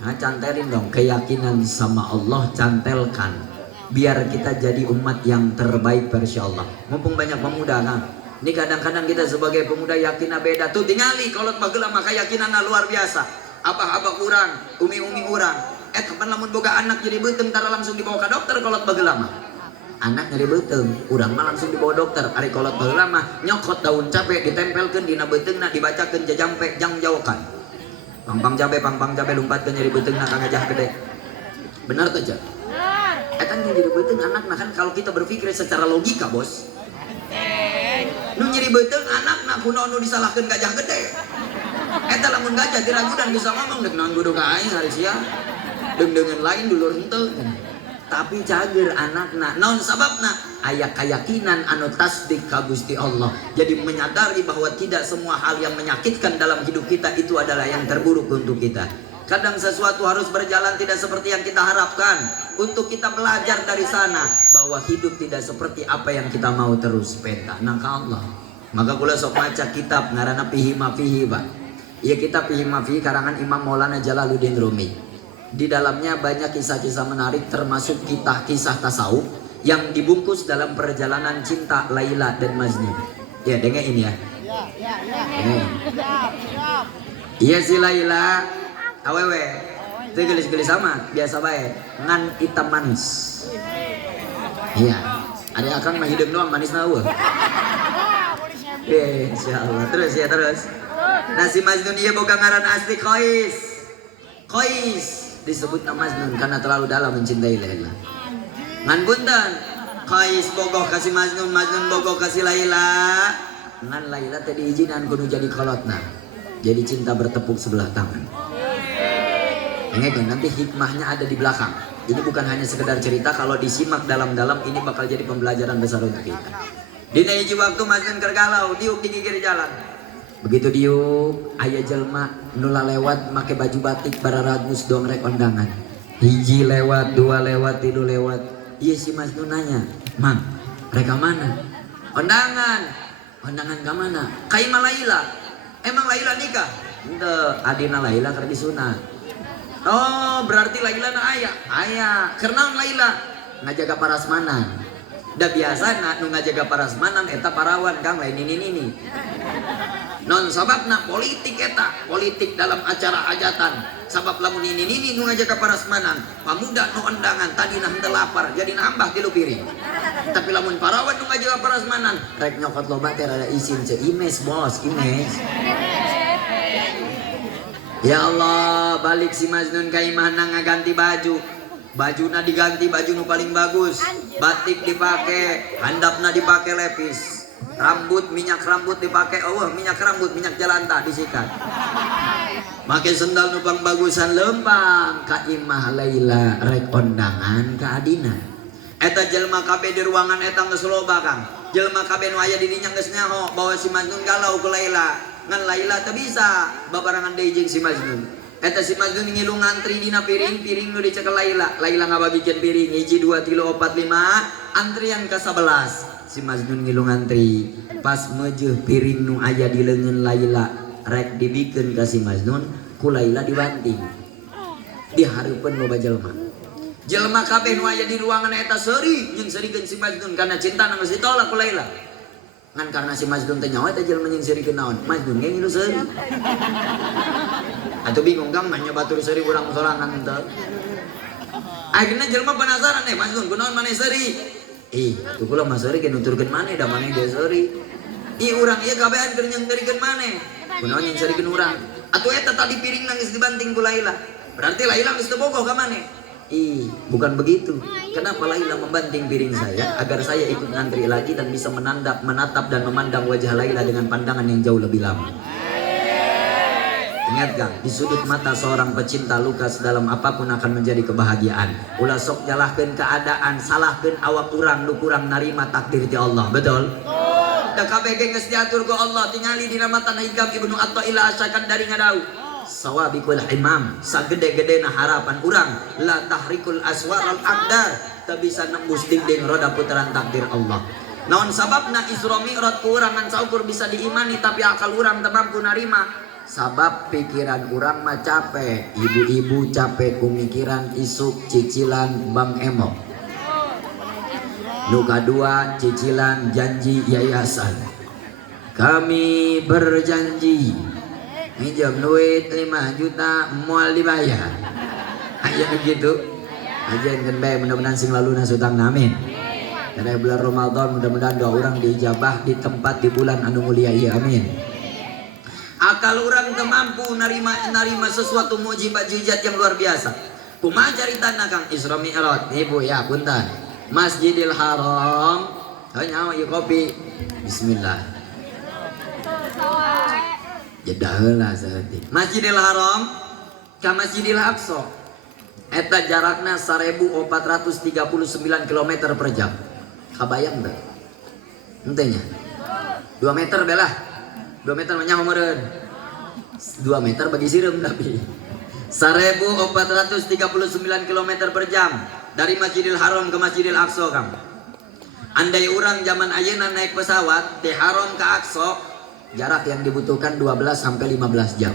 Nah cantelin dong keyakinan sama Allah, cantelkan. Biar kita jadi umat yang terbaik insyaallah. Mumpung banyak pemuda kan. Ini kadang-kadang kita sebagai pemuda yakin beda tuh tingali kolot bageula mah keyakinanna luar biasa. Apa-apa kurang, umi-umi urang. Kapan lamun boga anak jadi beuteung tara langsung dibawa ke dokter kolot bageula mah. Anak nyeri beuteung, urang mah langsung dibawa dokter. Ari kolot bageula mah nyokot daun cabe ditempelkeun dina beuteungna dibacakeun jajampe jang jauhkan. Pang-pang cabe lompatkeun nyeri beuteungna ka gajah gede. Benar tuh, Cak? Kan nyeri beuteung anakna kan kalau kita berpikir secara logika bos. Nu nyeri beuteung anakna kunaon nu disalahkeun gajah gede. Eta lamun gajah diragudan bisa ngomong deuk naon kudu ka aing hari sia. Deung-deungeun lain dulur henteu. Tapi cager anakna naon sababna? Aya keyakinan anu tasdik ka Gusti Allah. Jadi menyadari bahwa tidak semua hal yang menyakitkan dalam hidup kita itu adalah yang terburuk untuk kita. Kadang sesuatu harus berjalan tidak seperti yang kita harapkan. Untuk kita belajar dari sana bahwa hidup tidak seperti apa yang kita mau terus penta. Nangka Allah. Maka kula sok maca kitab ngaranna Fihi Ma Fihi, Pak. Iya kitab Fihi Ma Fihi karangan Imam Maulana Jalaluddin Rumi. Di dalamnya banyak kisah-kisah menarik termasuk kisah tasawuf yang dibungkus dalam perjalanan cinta Laila dan Majnun. Ya, dengar ini ya. Iya si Laila awewe Itu gelis-gelis sama, biasa baik. Ngan hitam manis. Iya. Ada akan mah hidung doang manis na eueuh. Insyaallah. Terus ya terus. Nah si Majnun ieu boga ngaran asli Qais. Qais disebut nama Majnun karena terlalu dalam mencintai Laila. Ngan punten. Qais bogoh kasih Majnun, Majnun bogoh kasih Laila. Ngan Laila teh diizinan kudu jadi kolotna. Jadi cinta bertepuk sebelah tangan. Ingat nanti hikmahnya ada di belakang. Ini bukan hanya sekedar cerita, kalau disimak dalam-dalam ini bakal jadi pembelajaran besar untuk kita. Dina hiji waktu Majnun keur galau, diuk di gigir jalan. Begitu diuk, aya jelma nula lewat make baju batik bararagus dongrek kondangan. Hiji lewat, dua lewat, tilu lewat. Iya si Majnun nanya, "Mang, mereka mana?" "Kondangan." "Kondangan ka mana?" "Ka imah Laila." "Emang Laila nikah?" "Henteu, adina Laila keur disunat." "Oh, berarti Laila na aya." "Aya." "Kenaon Laila?" "Ngajaga parasmanan." Da biasa nu ngajaga parasmanan eta parawan Kang lain ini. Non sababna politik eta, politik dalam acara hajatan. Sabab lamun ini nu ngajaga parasmanan, pamuda nu undangan tadi henteu lapar jadi nambah 3 piring. Tapi lamun parawan nu ngajaga parasmanan, rek nyokot loba teh rada isin ce imes bos, imes. Ya Allah, balik si Majnun ka imahna ngaganti baju. Bajuna diganti baju nu paling bagus. Batik dipake, handapna dipake lepis. Rambut, minyak rambut dipake. Oh, minyak rambut, minyak jalanta disikat. Make sendal nu pang bagusan lempang ka imah Laila rek kondangan ka adina. Eta jelma kabeh di ruangan eta geus loba Kang. Jelma kabeh nu aya di dinya geus nyaho bahwa si Majnun galau ku Laila. Ngan Laila teu bisa babarangan deui jeung si Majnun. Eta si Majnun ngilu ngantri dina piring nu dicekel Laila. Laila ngabagikeun piring 1 2 3 4 5 antrian ke 11. Si Majnun ngilu ngantri. Pas meujeut piring nu aya di leungeun Laila rek dibikeun ka si Majnun, ku Laila dibanting. Dihareupeun loba jelema. Jelema kabeh nu aya di ruangan eta seuri jeung serikeun si Majnun karena cintana geus ditolak ku Laila. Ngan karena si Majnun teh nyawa teh jelema nying serikeun naon? Majnun ge ngilu seuri. Atuh bingung Kang mah batur seuri urang sorangan teh. Akhirna jelema penasaran Majnun kunaon maneh seuri? Atuh kula mah seuri ge nuturkeun maneh da maneh ge seuri. Urang ieu kabehan keur nyengkeurikeun maneh. Kunaon nying serikeun urang? Atuh eta tadi piring geus dibanting ku Laila. Berarti Laila geus teu bogoh ka maneh. Bukan begitu. Kenapa Laila membanting piring saya? Agar saya ikut ngantri lagi dan bisa menatap dan memandang wajah Laila dengan pandangan yang jauh lebih lama. Ingat Kang, di sudut mata seorang pecinta luka sedalam apapun akan menjadi kebahagiaan. Ulah sok nyalahkeun keadaan, salahkeun awak urang nu kurang narima takdir ti Allah. Betul? Da kabeh geus diatur ku Allah, tingali dina matan Hikam Ibnu Athaillah Asy-Syakandari dari ngadau. Sawabikul imam, sagede-gedena harapan urang, la tahrikul aswar al aqdar, teu bisa nembus dinding roda putaran takdir Allah. Naon sababna Isra Mi'raj ku urang ngan saukur bisa diimani tapi akal urang teu mampu narima. Sabab pikiran urang mah capek, ibu-ibu capek ku mikiran isuk cicilan Bang Emok. Nu kadua cicilan janji yayasan. Kami berjanji minjem duit 5 juta moal dibayar. Aya begitu. Ajen bae mudah-mudahan sing laluna sutang amin. Karena bulan Ramadan mudah-mudahan doa orang diijabah di tempat di bulan anu mulia ieu amin. Akal orang teu mampu narima sesuatu mujizat yang luar biasa. Kumaha caritana Kang Isra Mi'raj? Ibu ya punten. Masjidil Haram. Nyawa ieu kopi. Bismillah. Jedah heula saeutik. Masjidil Haram ka Masjidil Aqsa. Eta jarakna 1439 km per jam. Kabayang teu? Henteu nya. 2 meter belah. 2 meter mah nyaho meureun. 2 meter bagi sireum tapi. 1439 km per jam dari Masjidil Haram ke Masjidil Aqsa Kang. Andai orang zaman ayeuna naik pesawat di Haram ke Aqsa, jarak yang dibutuhkan 12 sampai 15 jam.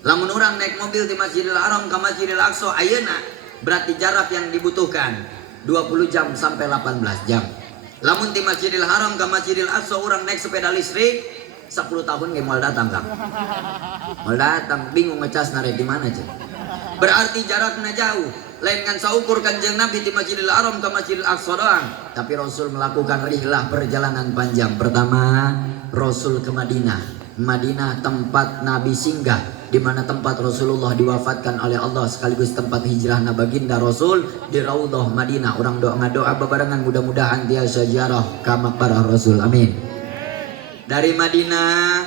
Lamun orang naik mobil di Masjidil Haram ke Masjidil Aqsa ayeuna, berarti jarak yang dibutuhkan 20 jam sampai 18 jam. Lamun di Masjidil Haram ke Masjidil Aqsa orang naik sepeda listrik 10 tahun ge moal datang Kang. Moal datang bingung ngecas narek di mana cek. berarti jaraknya jauh. Lain kan saukur kanjeng Nabi di Masjidil Haram ke Masjidil Aqsa doang, tapi Rasul melakukan rihlah perjalanan panjang. Pertama, Rasul ke Madinah. Madinah tempat Nabi singgah, di mana tempat Rasulullah diwafatkan oleh Allah, sekaligus tempat hijrah baginda Rasul di Raudhah Madinah. Orang doa bebarengan, mudah-mudahan dia sejarah ka maqbarah Rasul. Amin. Dari Madinah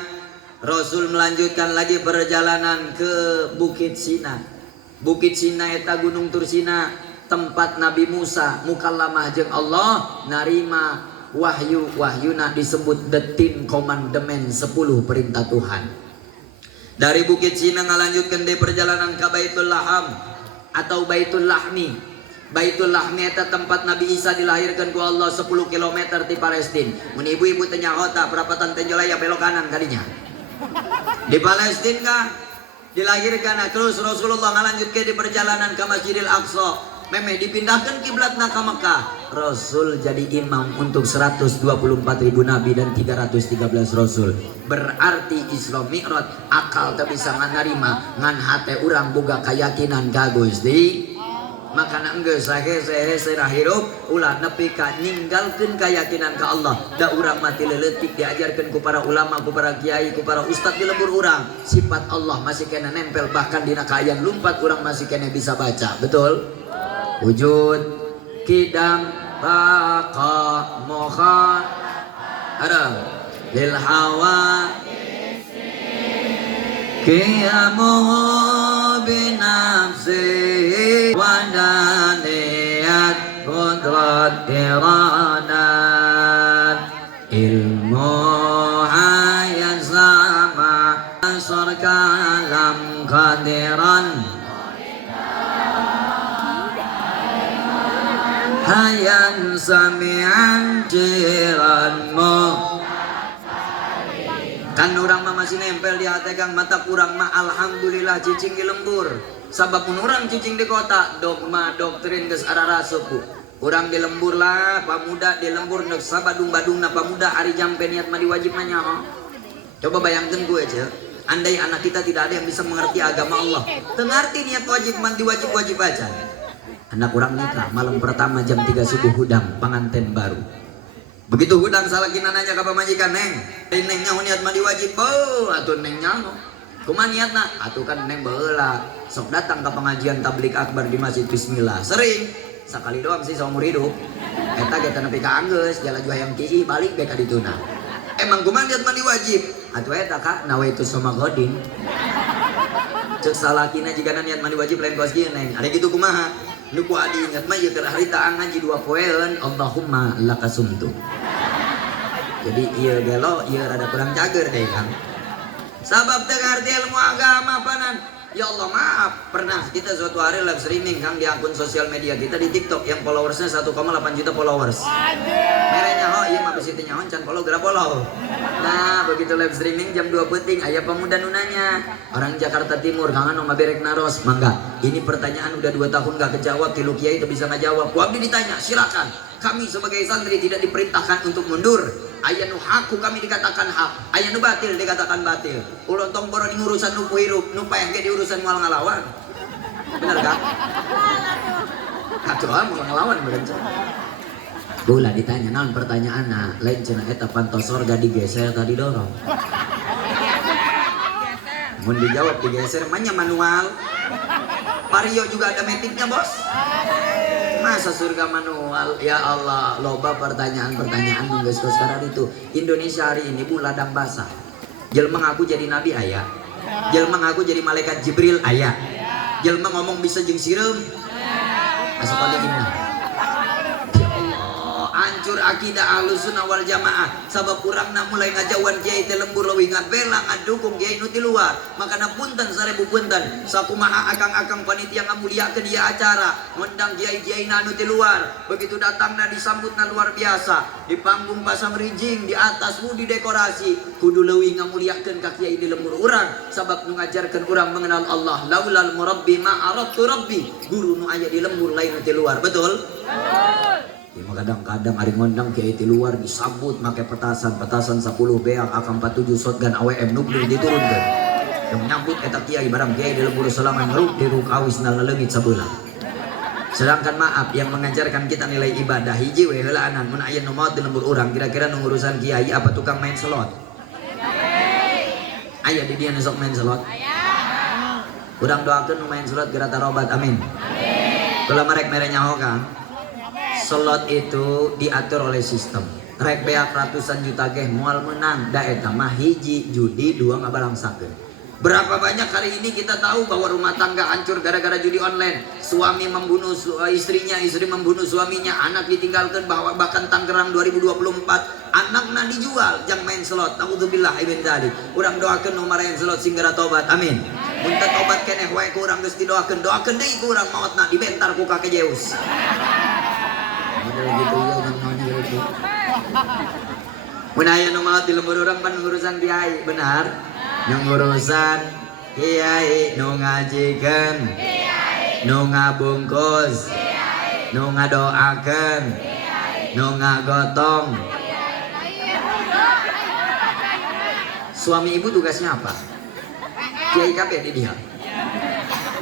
Rasul melanjutkan lagi perjalanan ke Bukit Sina. Bukit Sina eta Gunung Tursina, tempat Nabi Musa mukallamah jeung Allah, narima wahyuna disebut The 10 Commandment, 10 perintah Tuhan. Dari Bukit Sina ngalanjutkan di perjalanan ke Baitul Laham atau Baitul Lahmi. Baitul Lahmi itu tempat Nabi Isa dilahirkan ku Allah, 10 km di Palestina. Mun ibu-ibu tanya hota perapatan Tenjolaya belok kanan kadinya. Di Palestina kah dilahirkan. Terus Rasulullah ngalanjutkan di perjalanan ke Masjidil Aqsa. Memeh dipindahkan kiblatna ke Mekah. Rasul jadi imam untuk 124.000 nabi dan 313 rasul. Berarti Isra Mi'raj akal teu bisa nganarima, ngan hate urang boga kayakinan ka Gusti. Makana enggeus hese hirup ulah nepi ka ninggalkeun keyakinan ka Allah. Da urang mati leuletik diajarkeun ku para ulama, ku para kiai, ku para ustad di lembur urang. Sifat Allah masih kena nempel, bahkan dina kaayaan lumpat urang masih kena bisa baca. Betul? Wujud kidam baqa moha ada lil hawa qiyamuhu binafsi wadaniyat qudrat iradat ilmu hayat sama asar kalam qadiran hayan sami'an jiranmu. Kan orang mah masih nempel di hati kang mata kurang mah alhamdulillah cicing di lembur. Sabab pun orang cicing di kota dogma doktrin geus arara suku. Orang di lembur lah, pamuda di lembur nek sabadung-badung na pamuda hari jampe niat mah diwajib nanya. Coba bayangkan gue aja, andai anak kita tidak ada yang bisa mengerti agama Allah, tengarti niat wajib mandi wajib aja. Anak orang nikah malam pertama jam 3 subuh hudang pengantin baru. Begitu hudang salakina nanya ke pamajikan, neng nyaho niat mandi wajib. Oh atuh neng nyaho kumaha niatna? Atuh kan neng baheula sok datang ke pengajian tablik akbar di Masjid Bismillah. Sering sekali doang sih seumur hidup. Eta ge teu nepi ka anggeus jala juayang kieu balik bae ka dituna. Emang kumaha niat mandi wajib? Atuh eta ka nawaitu soma goding. Cek salakina jigana niat mandi wajib lain kos kieu neng. Ada gitu kumaha? Nu ku adi ingat mah ieu keur harita ngaji 2 poeun Allahumma lakasumtu. Jadi ieu gelo ieu rada kurang cager deh Kang. Sabab teu ngarti ilmu agama panan. Ya Allah maaf, pernah kita suatu hari live streaming Kang di akun sosial media kita di TikTok yang followersnya 1,8 juta followers. Merenya ho ieu mah bisi teh nyaon can follow geura follow. Nah, begitu live streaming jam 2 peuting aya pemuda nu nanya, orang Jakarta Timur Kang anu maberek naros, mangga. Ini pertanyaan udah 2 tahun gak kejawab, tilu kiai itu bisa ngajawab. Ku abdi ditanya, silakan. Kami sebagai santri tidak diperintahkan untuk mundur. Aya nu haku kami dikatakan hak, aya nu batil dikatakan batil. Ulun tong boro di urusan nu hirup, nu paeh ge di urusan moal ngalawan. Bener kan? Atuh moal ngalawan bener. Bola ditanya naon pertanyaanna, lain cenah eta pantos sorga digeser tadi dorong. Mun dijawab digeser mah manual. Vario juga ada metiknya, Bos. Masa surga manual? Ya Allah, loba pertanyaan-pertanyaan geus sekarang itu. Indonesia hari ini ladang basah. Jelma ngaku jadi nabi aya. Jelma ngaku jadi malaikat Jibril aya. Jelma ngomong bisa jeung sireum. Asup kali gimana? Hancur akidah Ahlussunnah wal Jamaah. Sabab urangna mulai ngajawan kiai teh lembur leuwih ngabela ngadukung kiai nu ti luar. Makana punten 1000 punten sakumaha akang-akang panitia ngamuliakeun ieu acara, ngundang kiai-kiaina nu ti luar. Begitu datangna disambutna luar biasa. Di panggung pasang rijing, di atas di dekorasi, kudu leuwih ngamuliakeun ka kiai di lembur urang. Sabab nu ngajarkeun urang mengenal Allah. Laulal murabbi ma aradtu rabbi. Guru nu aya di lembur lain nu ti luar. Betul? Betul. Ya, kadang-kadang hari ngondang kiai di luar disambut pakai petasan 10 beak AK-47 shotgun AWM nuklir diturunkan. yang menyambut eta kiai barang kiai di lembur selaman ngeruk di rukawis na leungit sabeula. Sedangkan maaf yang mengajarkan kita nilai ibadah hiji we heula anan mun aya nu maot di lembur urang kira-kira nu ngurusan kiai apa tukang main slot. Aya di dieu nu sok main slot. Urang doakeun nu main slot geura tarobat amin. Kula merek mere nyaho Kang. Slot itu diatur oleh sistem. Rek beak ratusan juta geh moal menang da eta mah hiji judi dua ngabalangsakeun. Berapa banyak hari ini kita tahu bahwa rumah tangga hancur gara-gara judi online. Suami membunuh istrinya, istri membunuh suaminya, anak ditinggalkan bahkan Tangerang 2024 anakna dijual jang main slot. Naudzubillah ibn dzalik. Urang doakeun nu marayan slot singgara tobat amin. Mun teu tobat keneh wae ku urang geus didoakeun. Doakeun deui ku urang maotna dibentar ku kakek Zeus. Model gitu ya namanya gitu. Mun aya nu maot di lembur urang pan urusan kiai benar. Yang urusan kiai nu ngajikeun, nu ngabungkus, nu ngadoakeun, nu ngagotong. Suami ibu tugasnya apa? Kiai kabeh di dia.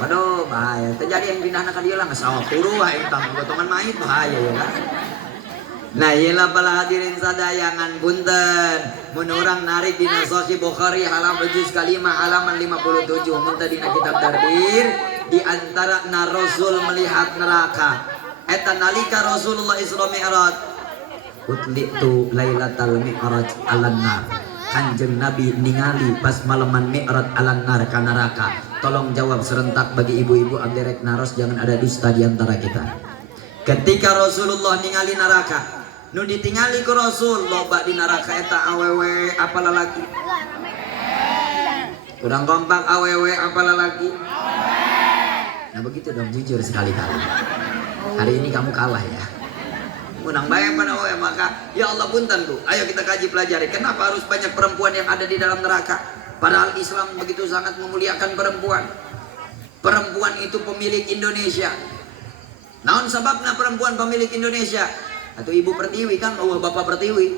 Waduh bahaya. Terjadi yang pindah ka dieu lah ngesawak turu wae tang gotongan mayit bahaya ya kan. Nah iyalah para hadirin sadayangan punten mun urang narik dina Sahih Bukhari halaman juz kalima halaman 57 mun teh dina kitab Tarbir di antara na Rasul melihat neraka eta nalika Rasulullah Isra Mi'raj utlitu lailatal mi'raj alan nar. Kanjeng Nabi ningali pas malaman mi'raj alan nar ka neraka. Tolong jawab serentak bagi ibu-ibu abderek naros jangan ada dusta di antara kita. Ketika Rasulullah ningali neraka nu ditingali ku Rasul loba di neraka eta awewe apa lalaki? Kurang kompak awewe apa lalaki? Nah begitu dong jujur sekali-kali. Hari ini kamu kalah ya. Menang bayang pada awewe maka ya Allah punten tuh. Ayo kita kaji pelajari kenapa harus banyak perempuan yang ada di dalam neraka? Padahal Islam begitu sangat memuliakan perempuan. Perempuan itu pemilik Indonesia. Naon sebabna perempuan pemilik Indonesia? Atau Ibu Pertiwi kan, Bapak Pertiwi.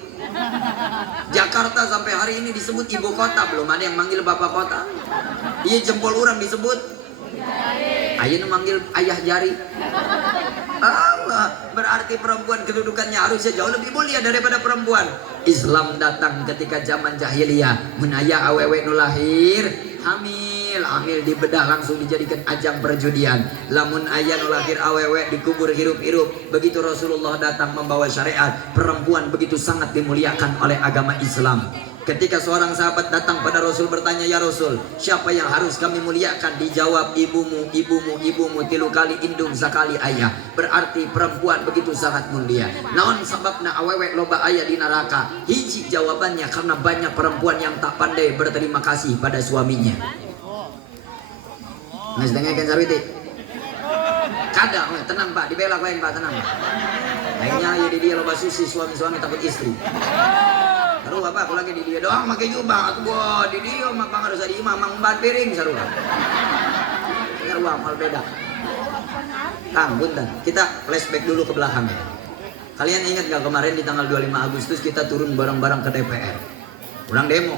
Jakarta sampai hari ini disebut ibu kota, belum ada yang manggil bapak kota. Iya jempol orang disebut. Ayah manggil ayah jari. Berarti perempuan kedudukannya harusnya jauh lebih mulia daripada perempuan. Islam datang ketika zaman jahiliyah, menaya awewe nu lahir hamil dibedah langsung dijadikan ajang perjudian. Lamun aya nu lahir awewe dikubur hirup-hirup. Begitu Rasulullah datang membawa syariat, perempuan begitu sangat dimuliakan oleh agama Islam. Ketika seorang sahabat datang pada Rasul bertanya, ya Rasul, siapa yang harus kami muliakan? Dijawab, ibumu, tilu kali indung sekali ayah. Berarti perempuan begitu sangat mulia. Naon sebabna awewe loba aya di neraka? Hiji jawabannya karena banyak perempuan yang tak pandai berterima kasih pada suaminya. Nges dengekeun sarwiti. Kada, tenang Pak, dibela koen Pak, tenang. Lainnya ya di dia loba susi suami-suami takut istri. Saru apa aku lagi di dia doang make jubah atuh gua di dia mah pangarusa di imam mangbat piring sarua. Sarua mal beda. Kang punten, kita flashback dulu ke belakang ya. Kalian ingat gak kemarin di tanggal 25 Agustus kita turun bareng-bareng ke DPR. Urang demo.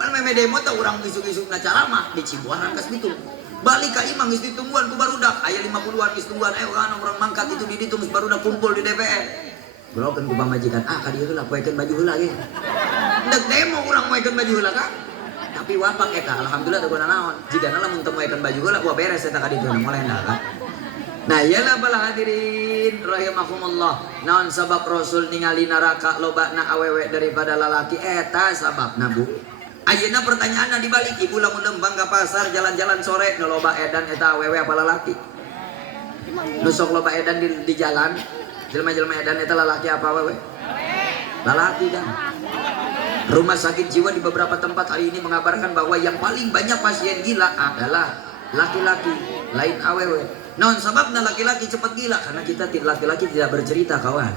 Pan meme demo teh urang isuk-isukna caramah di Cibuan Rangkas Bitung. Balik ka imang geus ditungguan ku barudak aya 50-an geus tungguan ayo kan orang mangkat itu di ditu geus barudak kumpul di DPR. Belokeun ku pamajikan ka dieu heula poekeun baju heula ge. Dek demo urang moekeun baju heula ka. Tapi wapak eta alhamdulillah teu naon. Jigana lamun teu moekeun baju heula gua beres eta ka ditu mulena ka. Nah iyalah bala hadirin rahimakumullah. Naon sabab Rasul ningali neraka lobana awewe daripada lalaki eta sababna Bu. Ayeuna pertanyaanna dibalik ibu lamun lembang ka pasar jalan-jalan sore nu loba edan eta awewe apa lalaki? Nu sok loba edan di jalan jelema-jelema edan eta lalaki apa awewe? Lalaki kan. Rumah sakit jiwa di beberapa tempat hari ini mengabarkan bahwa yang paling banyak pasien gila adalah laki-laki, lain awewe. Naon sababna laki-laki cepat gila? Karena kita laki-laki tidak bercerita kawan.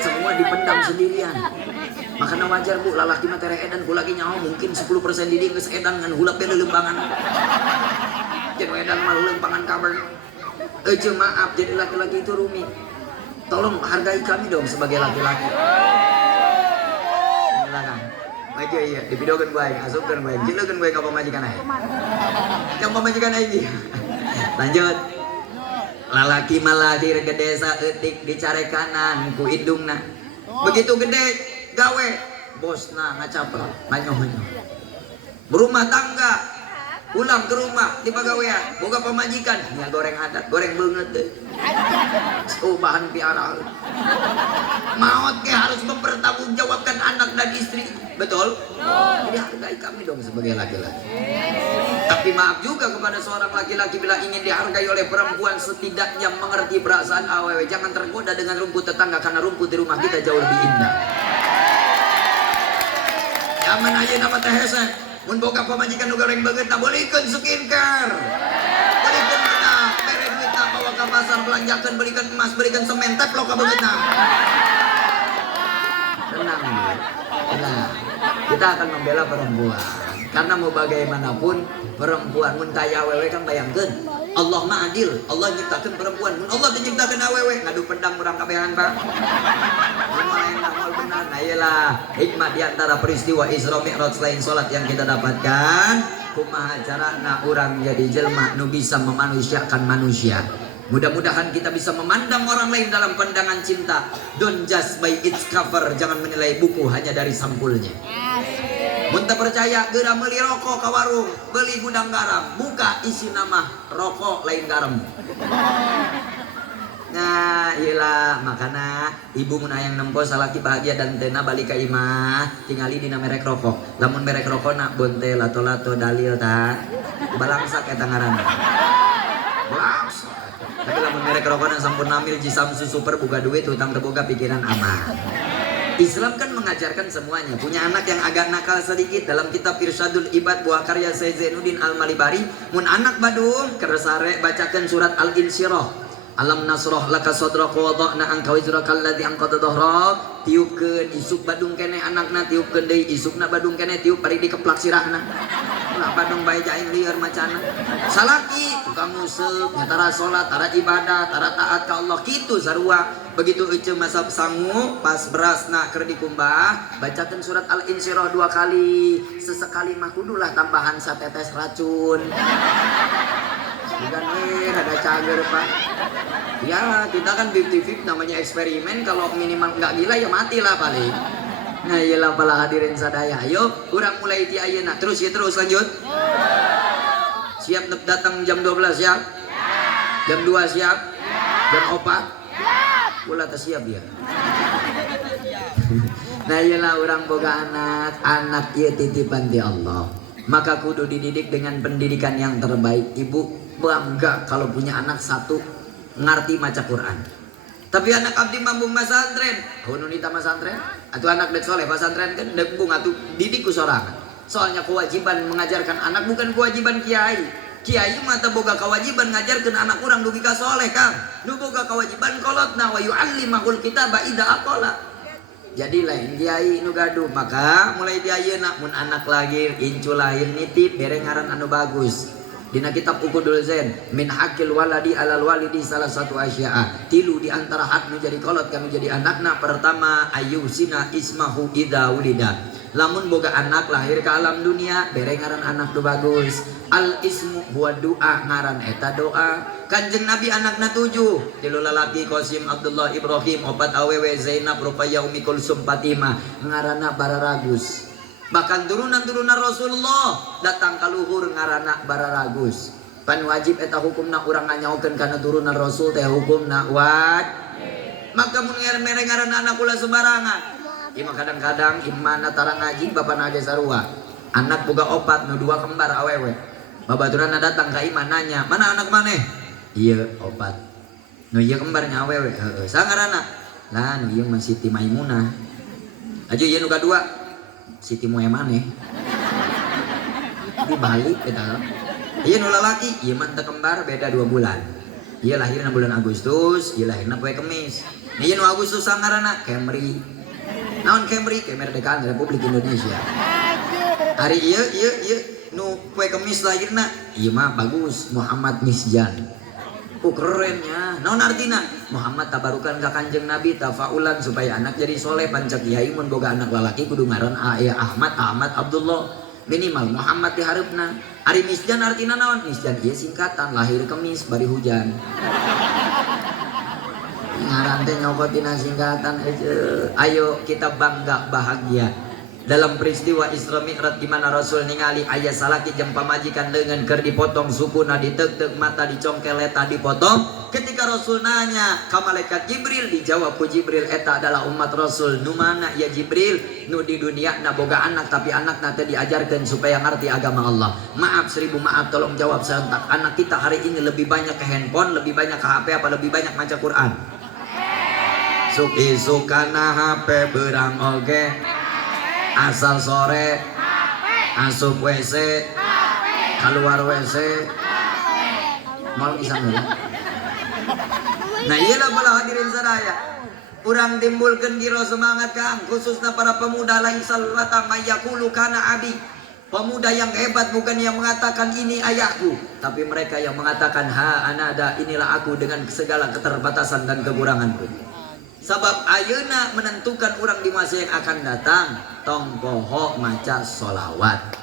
Semua dipendam sendirian. Makanya wajar Bu, lalaki mah tere edan ku lagi nyaho mungkin 10% di dieu geus edan ngan hulap teh leulempangan. Jeung edan mah leulempangan kabar. Maaf, jadi laki-laki itu rumit. Tolong hargai kami dong sebagai laki-laki. Maju iya, dipidokeun ku aing, asupkeun ku aing, jilekeun ku aing ka pamajikan aing. Yang pamajikan aing. Lanjut. Lalaki malahir ke desa eutik di carekanan ku indungna. Begitu gede gawe bosna ngacaprok, manyoh-manyoh. Berumah tangga, pulang ke rumah di pagawean, boga pamajikan, nya goreng adat, goreng beungeut teh. Bahan piara. Maut ke harus mempertanggungjawabkan anak dan istri. Betul? Jadi hargai kami dong sebagai laki-laki. Tapi maaf juga kepada seorang laki-laki bila ingin dihargai oleh perempuan, setidaknya mengerti perasaan awewe. Jangan tergoda dengan rumput tetangga karena rumput di rumah kita jauh lebih indah. Zaman aja nama teh hese, mun boga pamajikan nu goreng beungeutna bolikeun skincare. Bolikeun beunang, mere duitna bawa ka pasar belanjakeun, belikan emas, belikan semen, teplok ka beungeutna. Tenang, tenang. Kita akan membela perempuan. Karena mau bagaimanapun perempuan mun taya awewe kan bayangkeun Allah mah adil, Allah nyiptakeun perempuan. Mun Allah teu nyiptakeun awewe ngadu pedang urang kabehan Pak. Lumayan amal benar. Nah iyalah hikmah di antara peristiwa Isra Mi'raj selain salat yang kita dapatkan, kumaha carana urang jadi jelma nu bisa memanusiakan manusia. Mudah-mudahan kita bisa memandang orang lain dalam pandangan cinta. Don't judge by its cover, jangan menilai buku hanya dari sampulnya. Mun teu percaya geura meuli rokok ka warung, beli gudang garam, buka isi nama rokok lain garam. Nah, iyalah makana ibu mun hayang nempo salaki bahagia dan tena balik ka imah, tingali dina merek rokok. Lamun merek rokokna bonte lato-lato dalil ta, balangsak eta ngaranna. Balangsak. Tapi lamun merek rokokna sampun namil Jisamsu super buka duit, utang teu boga pikiran aman. Islam kan mengajarkan semuanya. Punya anak yang agak nakal sedikit, dalam kitab Irsyadul Ibad buah karya Syekh Zainuddin Al-Malibari, mun anak badung keresare bacakan surat Al-Insyirah. Alam nasroh laka sadraka wa wada'na anka wizraka alladzi anqadha dhahrak. Tiupkeun isuk badung kene anakna, tiupkeun deui isukna badung kene, tiup bari dikeplak sirahna. Ulah badung bae jaing lieur macana. Salaki tukang nguseup, nya tara salat, tara ibadah, tara taat ka Allah kitu sarua. Begitu euceum masa sangu pas berasna keur dikumbah, bacakeun surat Al-Insyirah 2 kali. Sesekali mah kudulah tambahan satetes racun. Bukan ada cager Pak. Ya kita kan 50-50 namanya eksperimen. Kalau minimal nggak gila ya matilah paling. Nah iyalah pala hadirin sadaya. Ayo kurang mulai ti ayeuna. Terus ya terus lanjut. Siap datang jam 12 siap? Jam 2 siap? Jam 4? Pula tak siap ya. Nah iyalah orang boga anak ieu titipan di Allah. Maka kudu dididik dengan pendidikan yang terbaik. Ibu bangga kalau punya anak satu ngerti maca Quran. Tapi anak abdi mampu masantren, nu nita masantren, atuh anak dek soleh masantren kan dek bung atuh didik ku sorangan. Soalnya kewajiban mengajarkan anak bukan kewajiban kiai. Kiai mah teu boga kewajiban ngajarkeun anak urang dugi ka soleh Kang. Nu boga kewajiban kolotna wa yu'allimahul kitaba idza aqala. Jadi lain kiai nu gaduh, maka mulai di ayeuna mun anak lahir, incu lahir nitip bere ngaran anu bagus. Dina kitab Uqudul Zain, min hakil waladi alal walidi salah satu asya'a. Tilu di antara hak nu jadi kolot kanu jadi anakna. Pertama ayyusina ismahu idza wulida. Lamun boga anak lahir ke alam dunia, bere ngaran anak nu bagus. Al ismu huwa doa, ngaran eta doa. Kanjeng Nabi anakna 7, tilu lalaki Qasim, Abdullah, Ibrahim, 4 awewe Zainab, Ruqayyah, Ummi Kulsum, Fatimah, ngaranna Bararagus. Bahkan turunan-turunan Rasulullah datang ka luhur ngaranna Bararagus. Pan wajib eta hukumna urang nganyaokeun kana turunan Rasul teh hukumna wajib. Maka mun mere ngaranna anak ulah sembarangan. Ieu mah kadang-kadang imana tara ngaji bapana ge sarua. Anak boga 4 nu 2 kembar awewe. Babaturanna datang ka imah nanya, "Mana anak maneh?" "Ieu 4." "Nu ieu kembarnya awewe?" "Heeh." "Sangaranna?" "Lah nu ieu mah Siti Maimunah." "Aju ieu nu kadua?" "Siti Moe maneh." Dibalik eta. "Ieu nu lalaki?" "Ieu mah teu kembar, beda 2 bulan." "Ieu lahirna bulan Agustus, ieu lahirna poe Kemis." "Ieu nu Agustus sangaranna?" "Camry." "Naon Camry?" "Kemerdekaan Republik Indonesia." "Hari ieu nu poe Kemis lahirna?" "Ieu mah bagus, Muhammad Misjan." kerennya. Naon artina? Muhammad tabarukan ka Kanjeng Nabi tafaulan supaya anak jadi soleh pancak kiai mun boga anak lalaki kudu ngaran aya Ahmad Abdullah minimal Muhammad di hareupna. Ari misjan artina naon? Misjan ieu singkatan lahir Kemis bari hujan. Ngaran teh nyokotina singkatan ayo kita bangga bahagia dalam peristiwa Isra Mi'raj di mana Rasul ningali aya salaki jeung pamajikan leungeun keur dipotong sukuna diteuk-teuk mata dicongkel eta dipotong. Ketika Rasul nanya ka malaikat Jibril dijawab ku Jibril eta adalah umat Rasul. Nu mana ya Jibril? Nu di dunia na boga anak tapi anakna teh diajarkeun supaya ngarti agama Allah. Maaf 1000 maaf tolong jawab serentak. Anak kita hari ini lebih banyak ke handphone, lebih banyak ke HP apa lebih banyak maca Quran? Suki-sukana HP berang oge. Asal sore asup WC keluar WC mau isang lah. Nah iyalah pala hadirin sadaya urang timbulkeun giro semangat kang khususnya para pemuda laisal lata mayaqulu kana abi. Pemuda yang hebat bukan yang mengatakan ini ayahku, tapi mereka yang mengatakan ha anada inilah aku dengan segala keterbatasan dan kekuranganku. Sabab ayeuna menentukan orang di masa yang akan datang tong poho maca sholawat.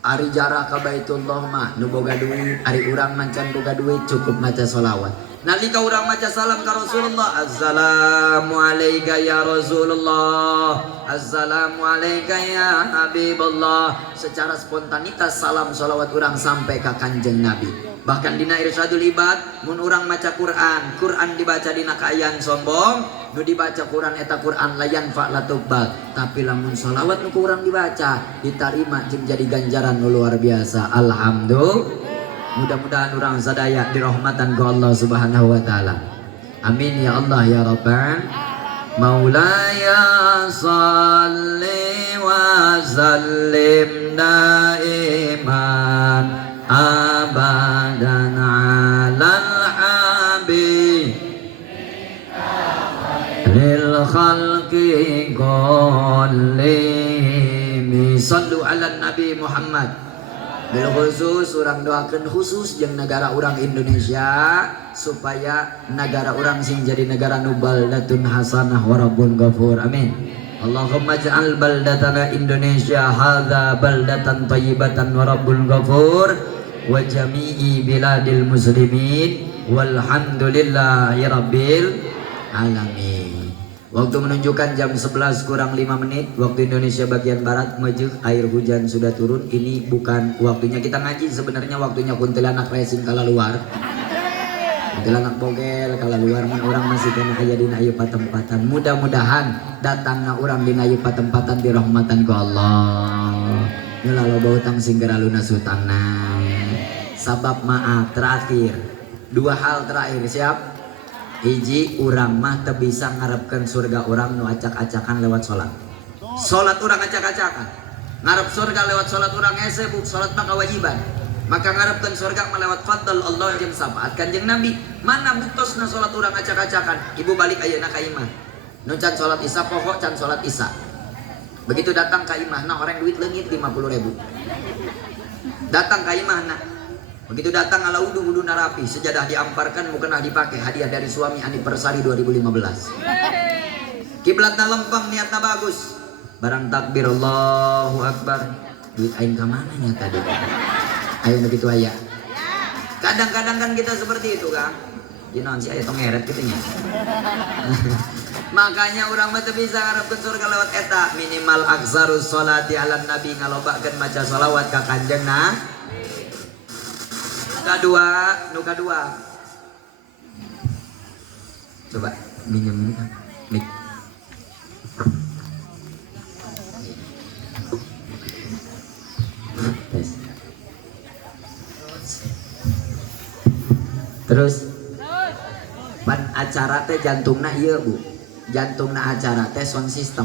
Ari jarak ka Baitullah mah nu boga duit, ari urang mancan boga duit cukup maca sholawat. Nalika urang maca salam ka Rasulullah, assalamu alayka ya Rasulullah, assalamu alayka ya Habibullah. Secara spontanitas salam sholawat urang sampai ka Kanjeng Nabi. Bahkan dina irsyadul ibad mun urang maca Quran dibaca dina kaayan sombong, nu dibaca Quran eta Quran layan fa latubal, tapi lamun sholawat nu urang dibaca ditarima jeung jadi ganjaran nu luar biasa. Alhamdulillah. Mudah-mudahan urang sadaya dirahmatan ku Allah Subhanahu wa taala. Amin ya Allah ya Rabbal Maulaya salli wa sallim daiman abadan alal habib lil khalqi kullihim. Sallu ala Nabi Muhammad. Bil khusus urang doakeun khusus jeung negara urang Indonesia supaya negara urang sing jadi negara nu baldatun hasanah wa rabbun ghafur. Amin. Allahumma ja'al baldatana Indonesia hadza baldatan thayyibatan wa rabbul ghafur wa jami'i biladil muslimin walhamdulillahi rabbil alamin. Waktu menunjukkan jam 11 kurang 5 menit waktu Indonesia bagian barat maju, air hujan sudah turun. Ini bukan waktunya kita ngaji, sebenarnya waktunya kuntilanak racing kala luar. Kuntilanak bogel kala luar mah orang masih kena aya dina ieu patempatan. Mudah-mudahan datangna urang dina ieu patempatan dirahmatan ku Allah. Nyula loba utang singgara lunas hutangna. Sabab maaf terakhir. Dua hal terakhir siap? Hiji urang mah teu bisa ngarepkeun surga urang nu acak-acakan lewat salat. Salat urang acak-acakan. Ngarep surga lewat salat urang hese bu, salat mah kewajiban. Maka ngarepkeun surga mah lewat fadl Allah jeung syafaat Kanjeng Nabi. Mana buktosna salat urang acak-acakan? Ibu balik ayeuna ka imah. Nu can salat Isya poho can salat Isya. Begitu datang ka imahna orang duit leungit 50.000. Datang ka imahna. Begitu datang ala wudu narapi, sejadah diamparkan mukena dipakai hadiah dari suami anniversary 2015. Kiblatna lempeng niatna bagus. Barang takbir Allahu Akbar. Duit aing ka mana nya tadi? Ayo begitu aya. Kadang-kadang kan kita seperti itu kan. Dinaon si aya tong ngeret kitu nya. Makanya urang mah teu bisa ngarepkeun surga lewat eta, minimal aksarus sholati ala nabi ngalobakeun maca sholawat ka Kanjengna. Nuka dua. Coba minjem mic. Terus pan acara teh jantungna ieu Bu. Jantungna acara teh sound system.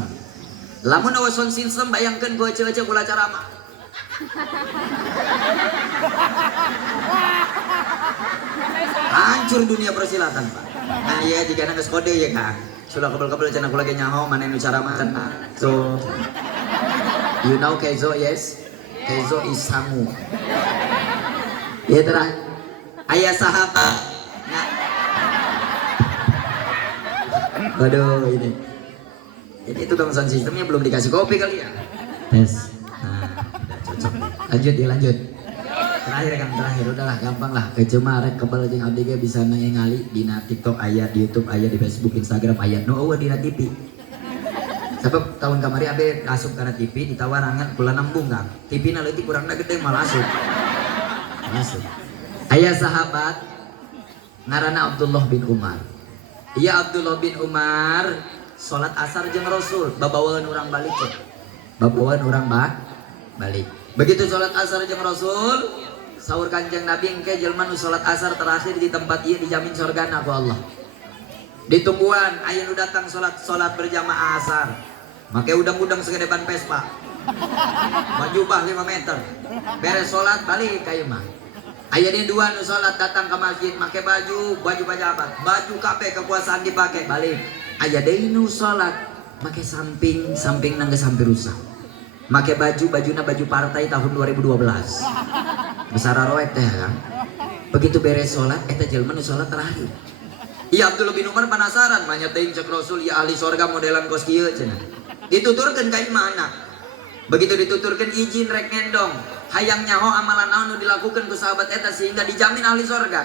Lamun awa sound system bayangkeun ku ece-ece kula acara mah. Hancur dunia persilatan Pak. Nah iya jika geus kode ya Kang. Sudah kebel-kebel cenah kula ge nyaho mana nu cara makan. So you know Kezo yes? Kezo is sangu. Ya terang. Aya sahabat Waduh ini. Ini tukang sound systemnya belum dikasih kopi kali ya. Tes. Nah, udah cocok. Lanjut ya lanjut. Terakhir kan terakhir udahlah gampang lah. Cuma rek kebal jeung abdi ge bisa ningali dina TikTok aya, di YouTube aya, di Facebook, Instagram aya. No eueuh dina TV. Sebab tahun kemarin abe asup karena TV ditawarangan kula nambung Kang. TV na leutik kurangna gede malah asup. Masuk. Aya sahabat ngaranna Abdullah bin Umar. Iya Abdullah bin Umar salat asar jeung Rasul, babawahan urang balik cek. Babawahan urang balik. Begitu salat asar jeung Rasul, sahur Kanjeng Nabi engke jelema nu salat asar terakhir di tempat ieu dijamin surgana ku Allah. Ditungguan aya nu datang salat berjamaah asar. Make udang-udang segede ban Vespa. Baju bah 5 meter. Beres salat balik ka ieu mah. Aya di dua nu salat datang ke masjid make baju pejabat. Baju kabeh kekuasaan dipake balik. Aya deui nu salat make samping nangge sampai rusak. Make bajuna baju partai tahun 2012. Besar roek teh kan. Begitu beres salat eta jelema nu salat terakhir. Iya Abdullah bin Umar penasaran manya teuing cek Rasul ya ahli surga modelan kos kieu cenah. Dituturkeun ka imana. Begitu dituturkeun izin rek ngendong. Hayang nyaho amalan naon nu dilakukan ku sahabat eta sehingga dijamin ahli surga.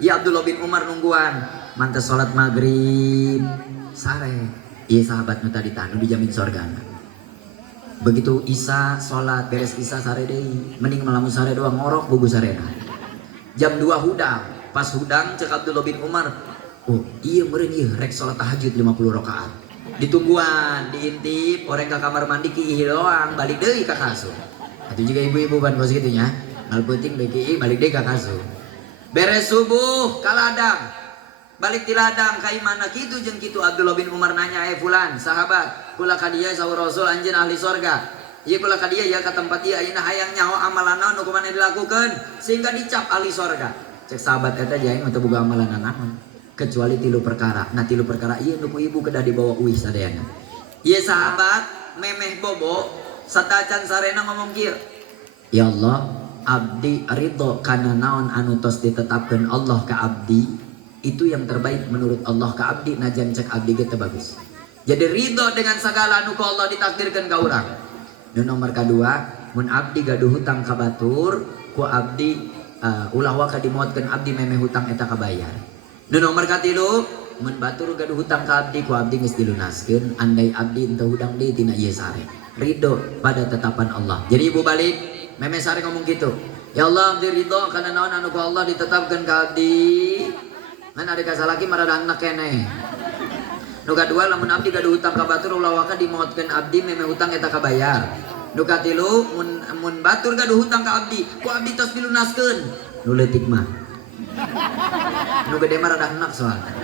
Ya Abdullah bin Umar nungguan mantes salat maghrib sare. Ieu sahabat nu tadi tanu dijamin surgana. Begitu Isya salat beres Isya sare deui, mending malamun sare doang ngorok bugu sarena. Jam 2 hudang, pas hudang cek Abdullah bin Umar, oh iya meureun ieu rek salat tahajud 50 rakaat. Ditungguan, diintip, orang ke kamar mandi ki doang, balik deui ka kasur. Atuh juga ibu-ibu ban kos kitu nya, ngal penting beki balik deui ka kasur. Beres subuh ka ladang. Balik di ladang ka imana kitu jeung kitu Abdullah bin Umar nanya, fulan sahabat kula ka dieu saur Rasul anjeun ahli surga. Ieu kula ka dieu ya ka tempat ieu ayeuna hayang nyaho amalan naon nu kumaha dilakukeun sehingga dicap ahli surga. Cek sahabat eta jaing teu boga amalan naon kecuali 3 perkara. Nah 3 perkara ieu nu ku ibu kedah dibawa uih sadeana. Ieu sahabat memeh bobo satacan sarena ngomong kieu. Ya Allah, abdi ridho kana naon anu tos ditetapkeun Allah ka abdi. Itu yang terbaik menurut Allah ka abdi najan cek abdi ge teu bagus. Jadi ridho dengan segala anu ku Allah ditakdirkeun ka urang. Nu nomor kadua, mun abdi gaduh hutang ka batur, ku abdi ulah waka dimuatkeun abdi memeh hutang eta kabayar. Nu nomor katilu, mun batur gaduh hutang ka abdi, ku abdi geus dilunaskeun andai abdi teu hudang deui tina ieu sare. Ridho pada tetapan Allah. Jadi ibu balik, memeh sare ngomong gitu. Ya Allah, abdi ridho kana naon anu ku Allah ditetapkeun ka abdi. Ngan ada kasalaki marada anak keneh. Nu kadua lamun abdi gaduh hutang ka batur ulah waka dimaotkeun abdi memeh hutang eta kabayar. Nu katilu mun batur gaduh hutang ka abdi, ku abdi tos dilunaskeun. Nu leutik mah. Nu gede mah rada enak soalna.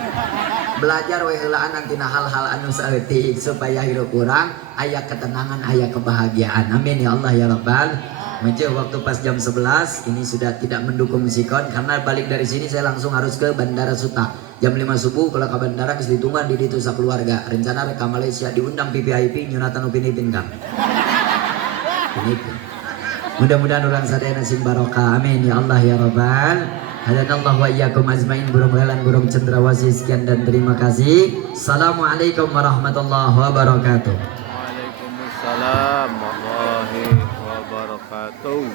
Belajar we heulaan tina hal-hal anu saeutik supaya hirup urang aya ketenangan, aya kebahagiaan. Amin ya Allah ya Rabbal. Meja waktu pas jam 11 ini sudah tidak mendukung sikon karena balik dari sini saya langsung harus ke Bandara Suta. Jam 5 subuh kalau ke bandara geus ditungguan di ditu sakeluarga. Rencana rek ka Malaysia diundang PVIP nyunatan upin ipin Kang. Mudah-mudahan orang sadaya sing barokah. Amin ya Allah ya Rabbal. Hadanallahu wa iyyakum ajmain burung lalan burung cendrawasih sekian dan terima kasih. Assalamualaikum warahmatullahi wabarakatuh. Waalaikumsalam warahmatullahi wabarakatuh.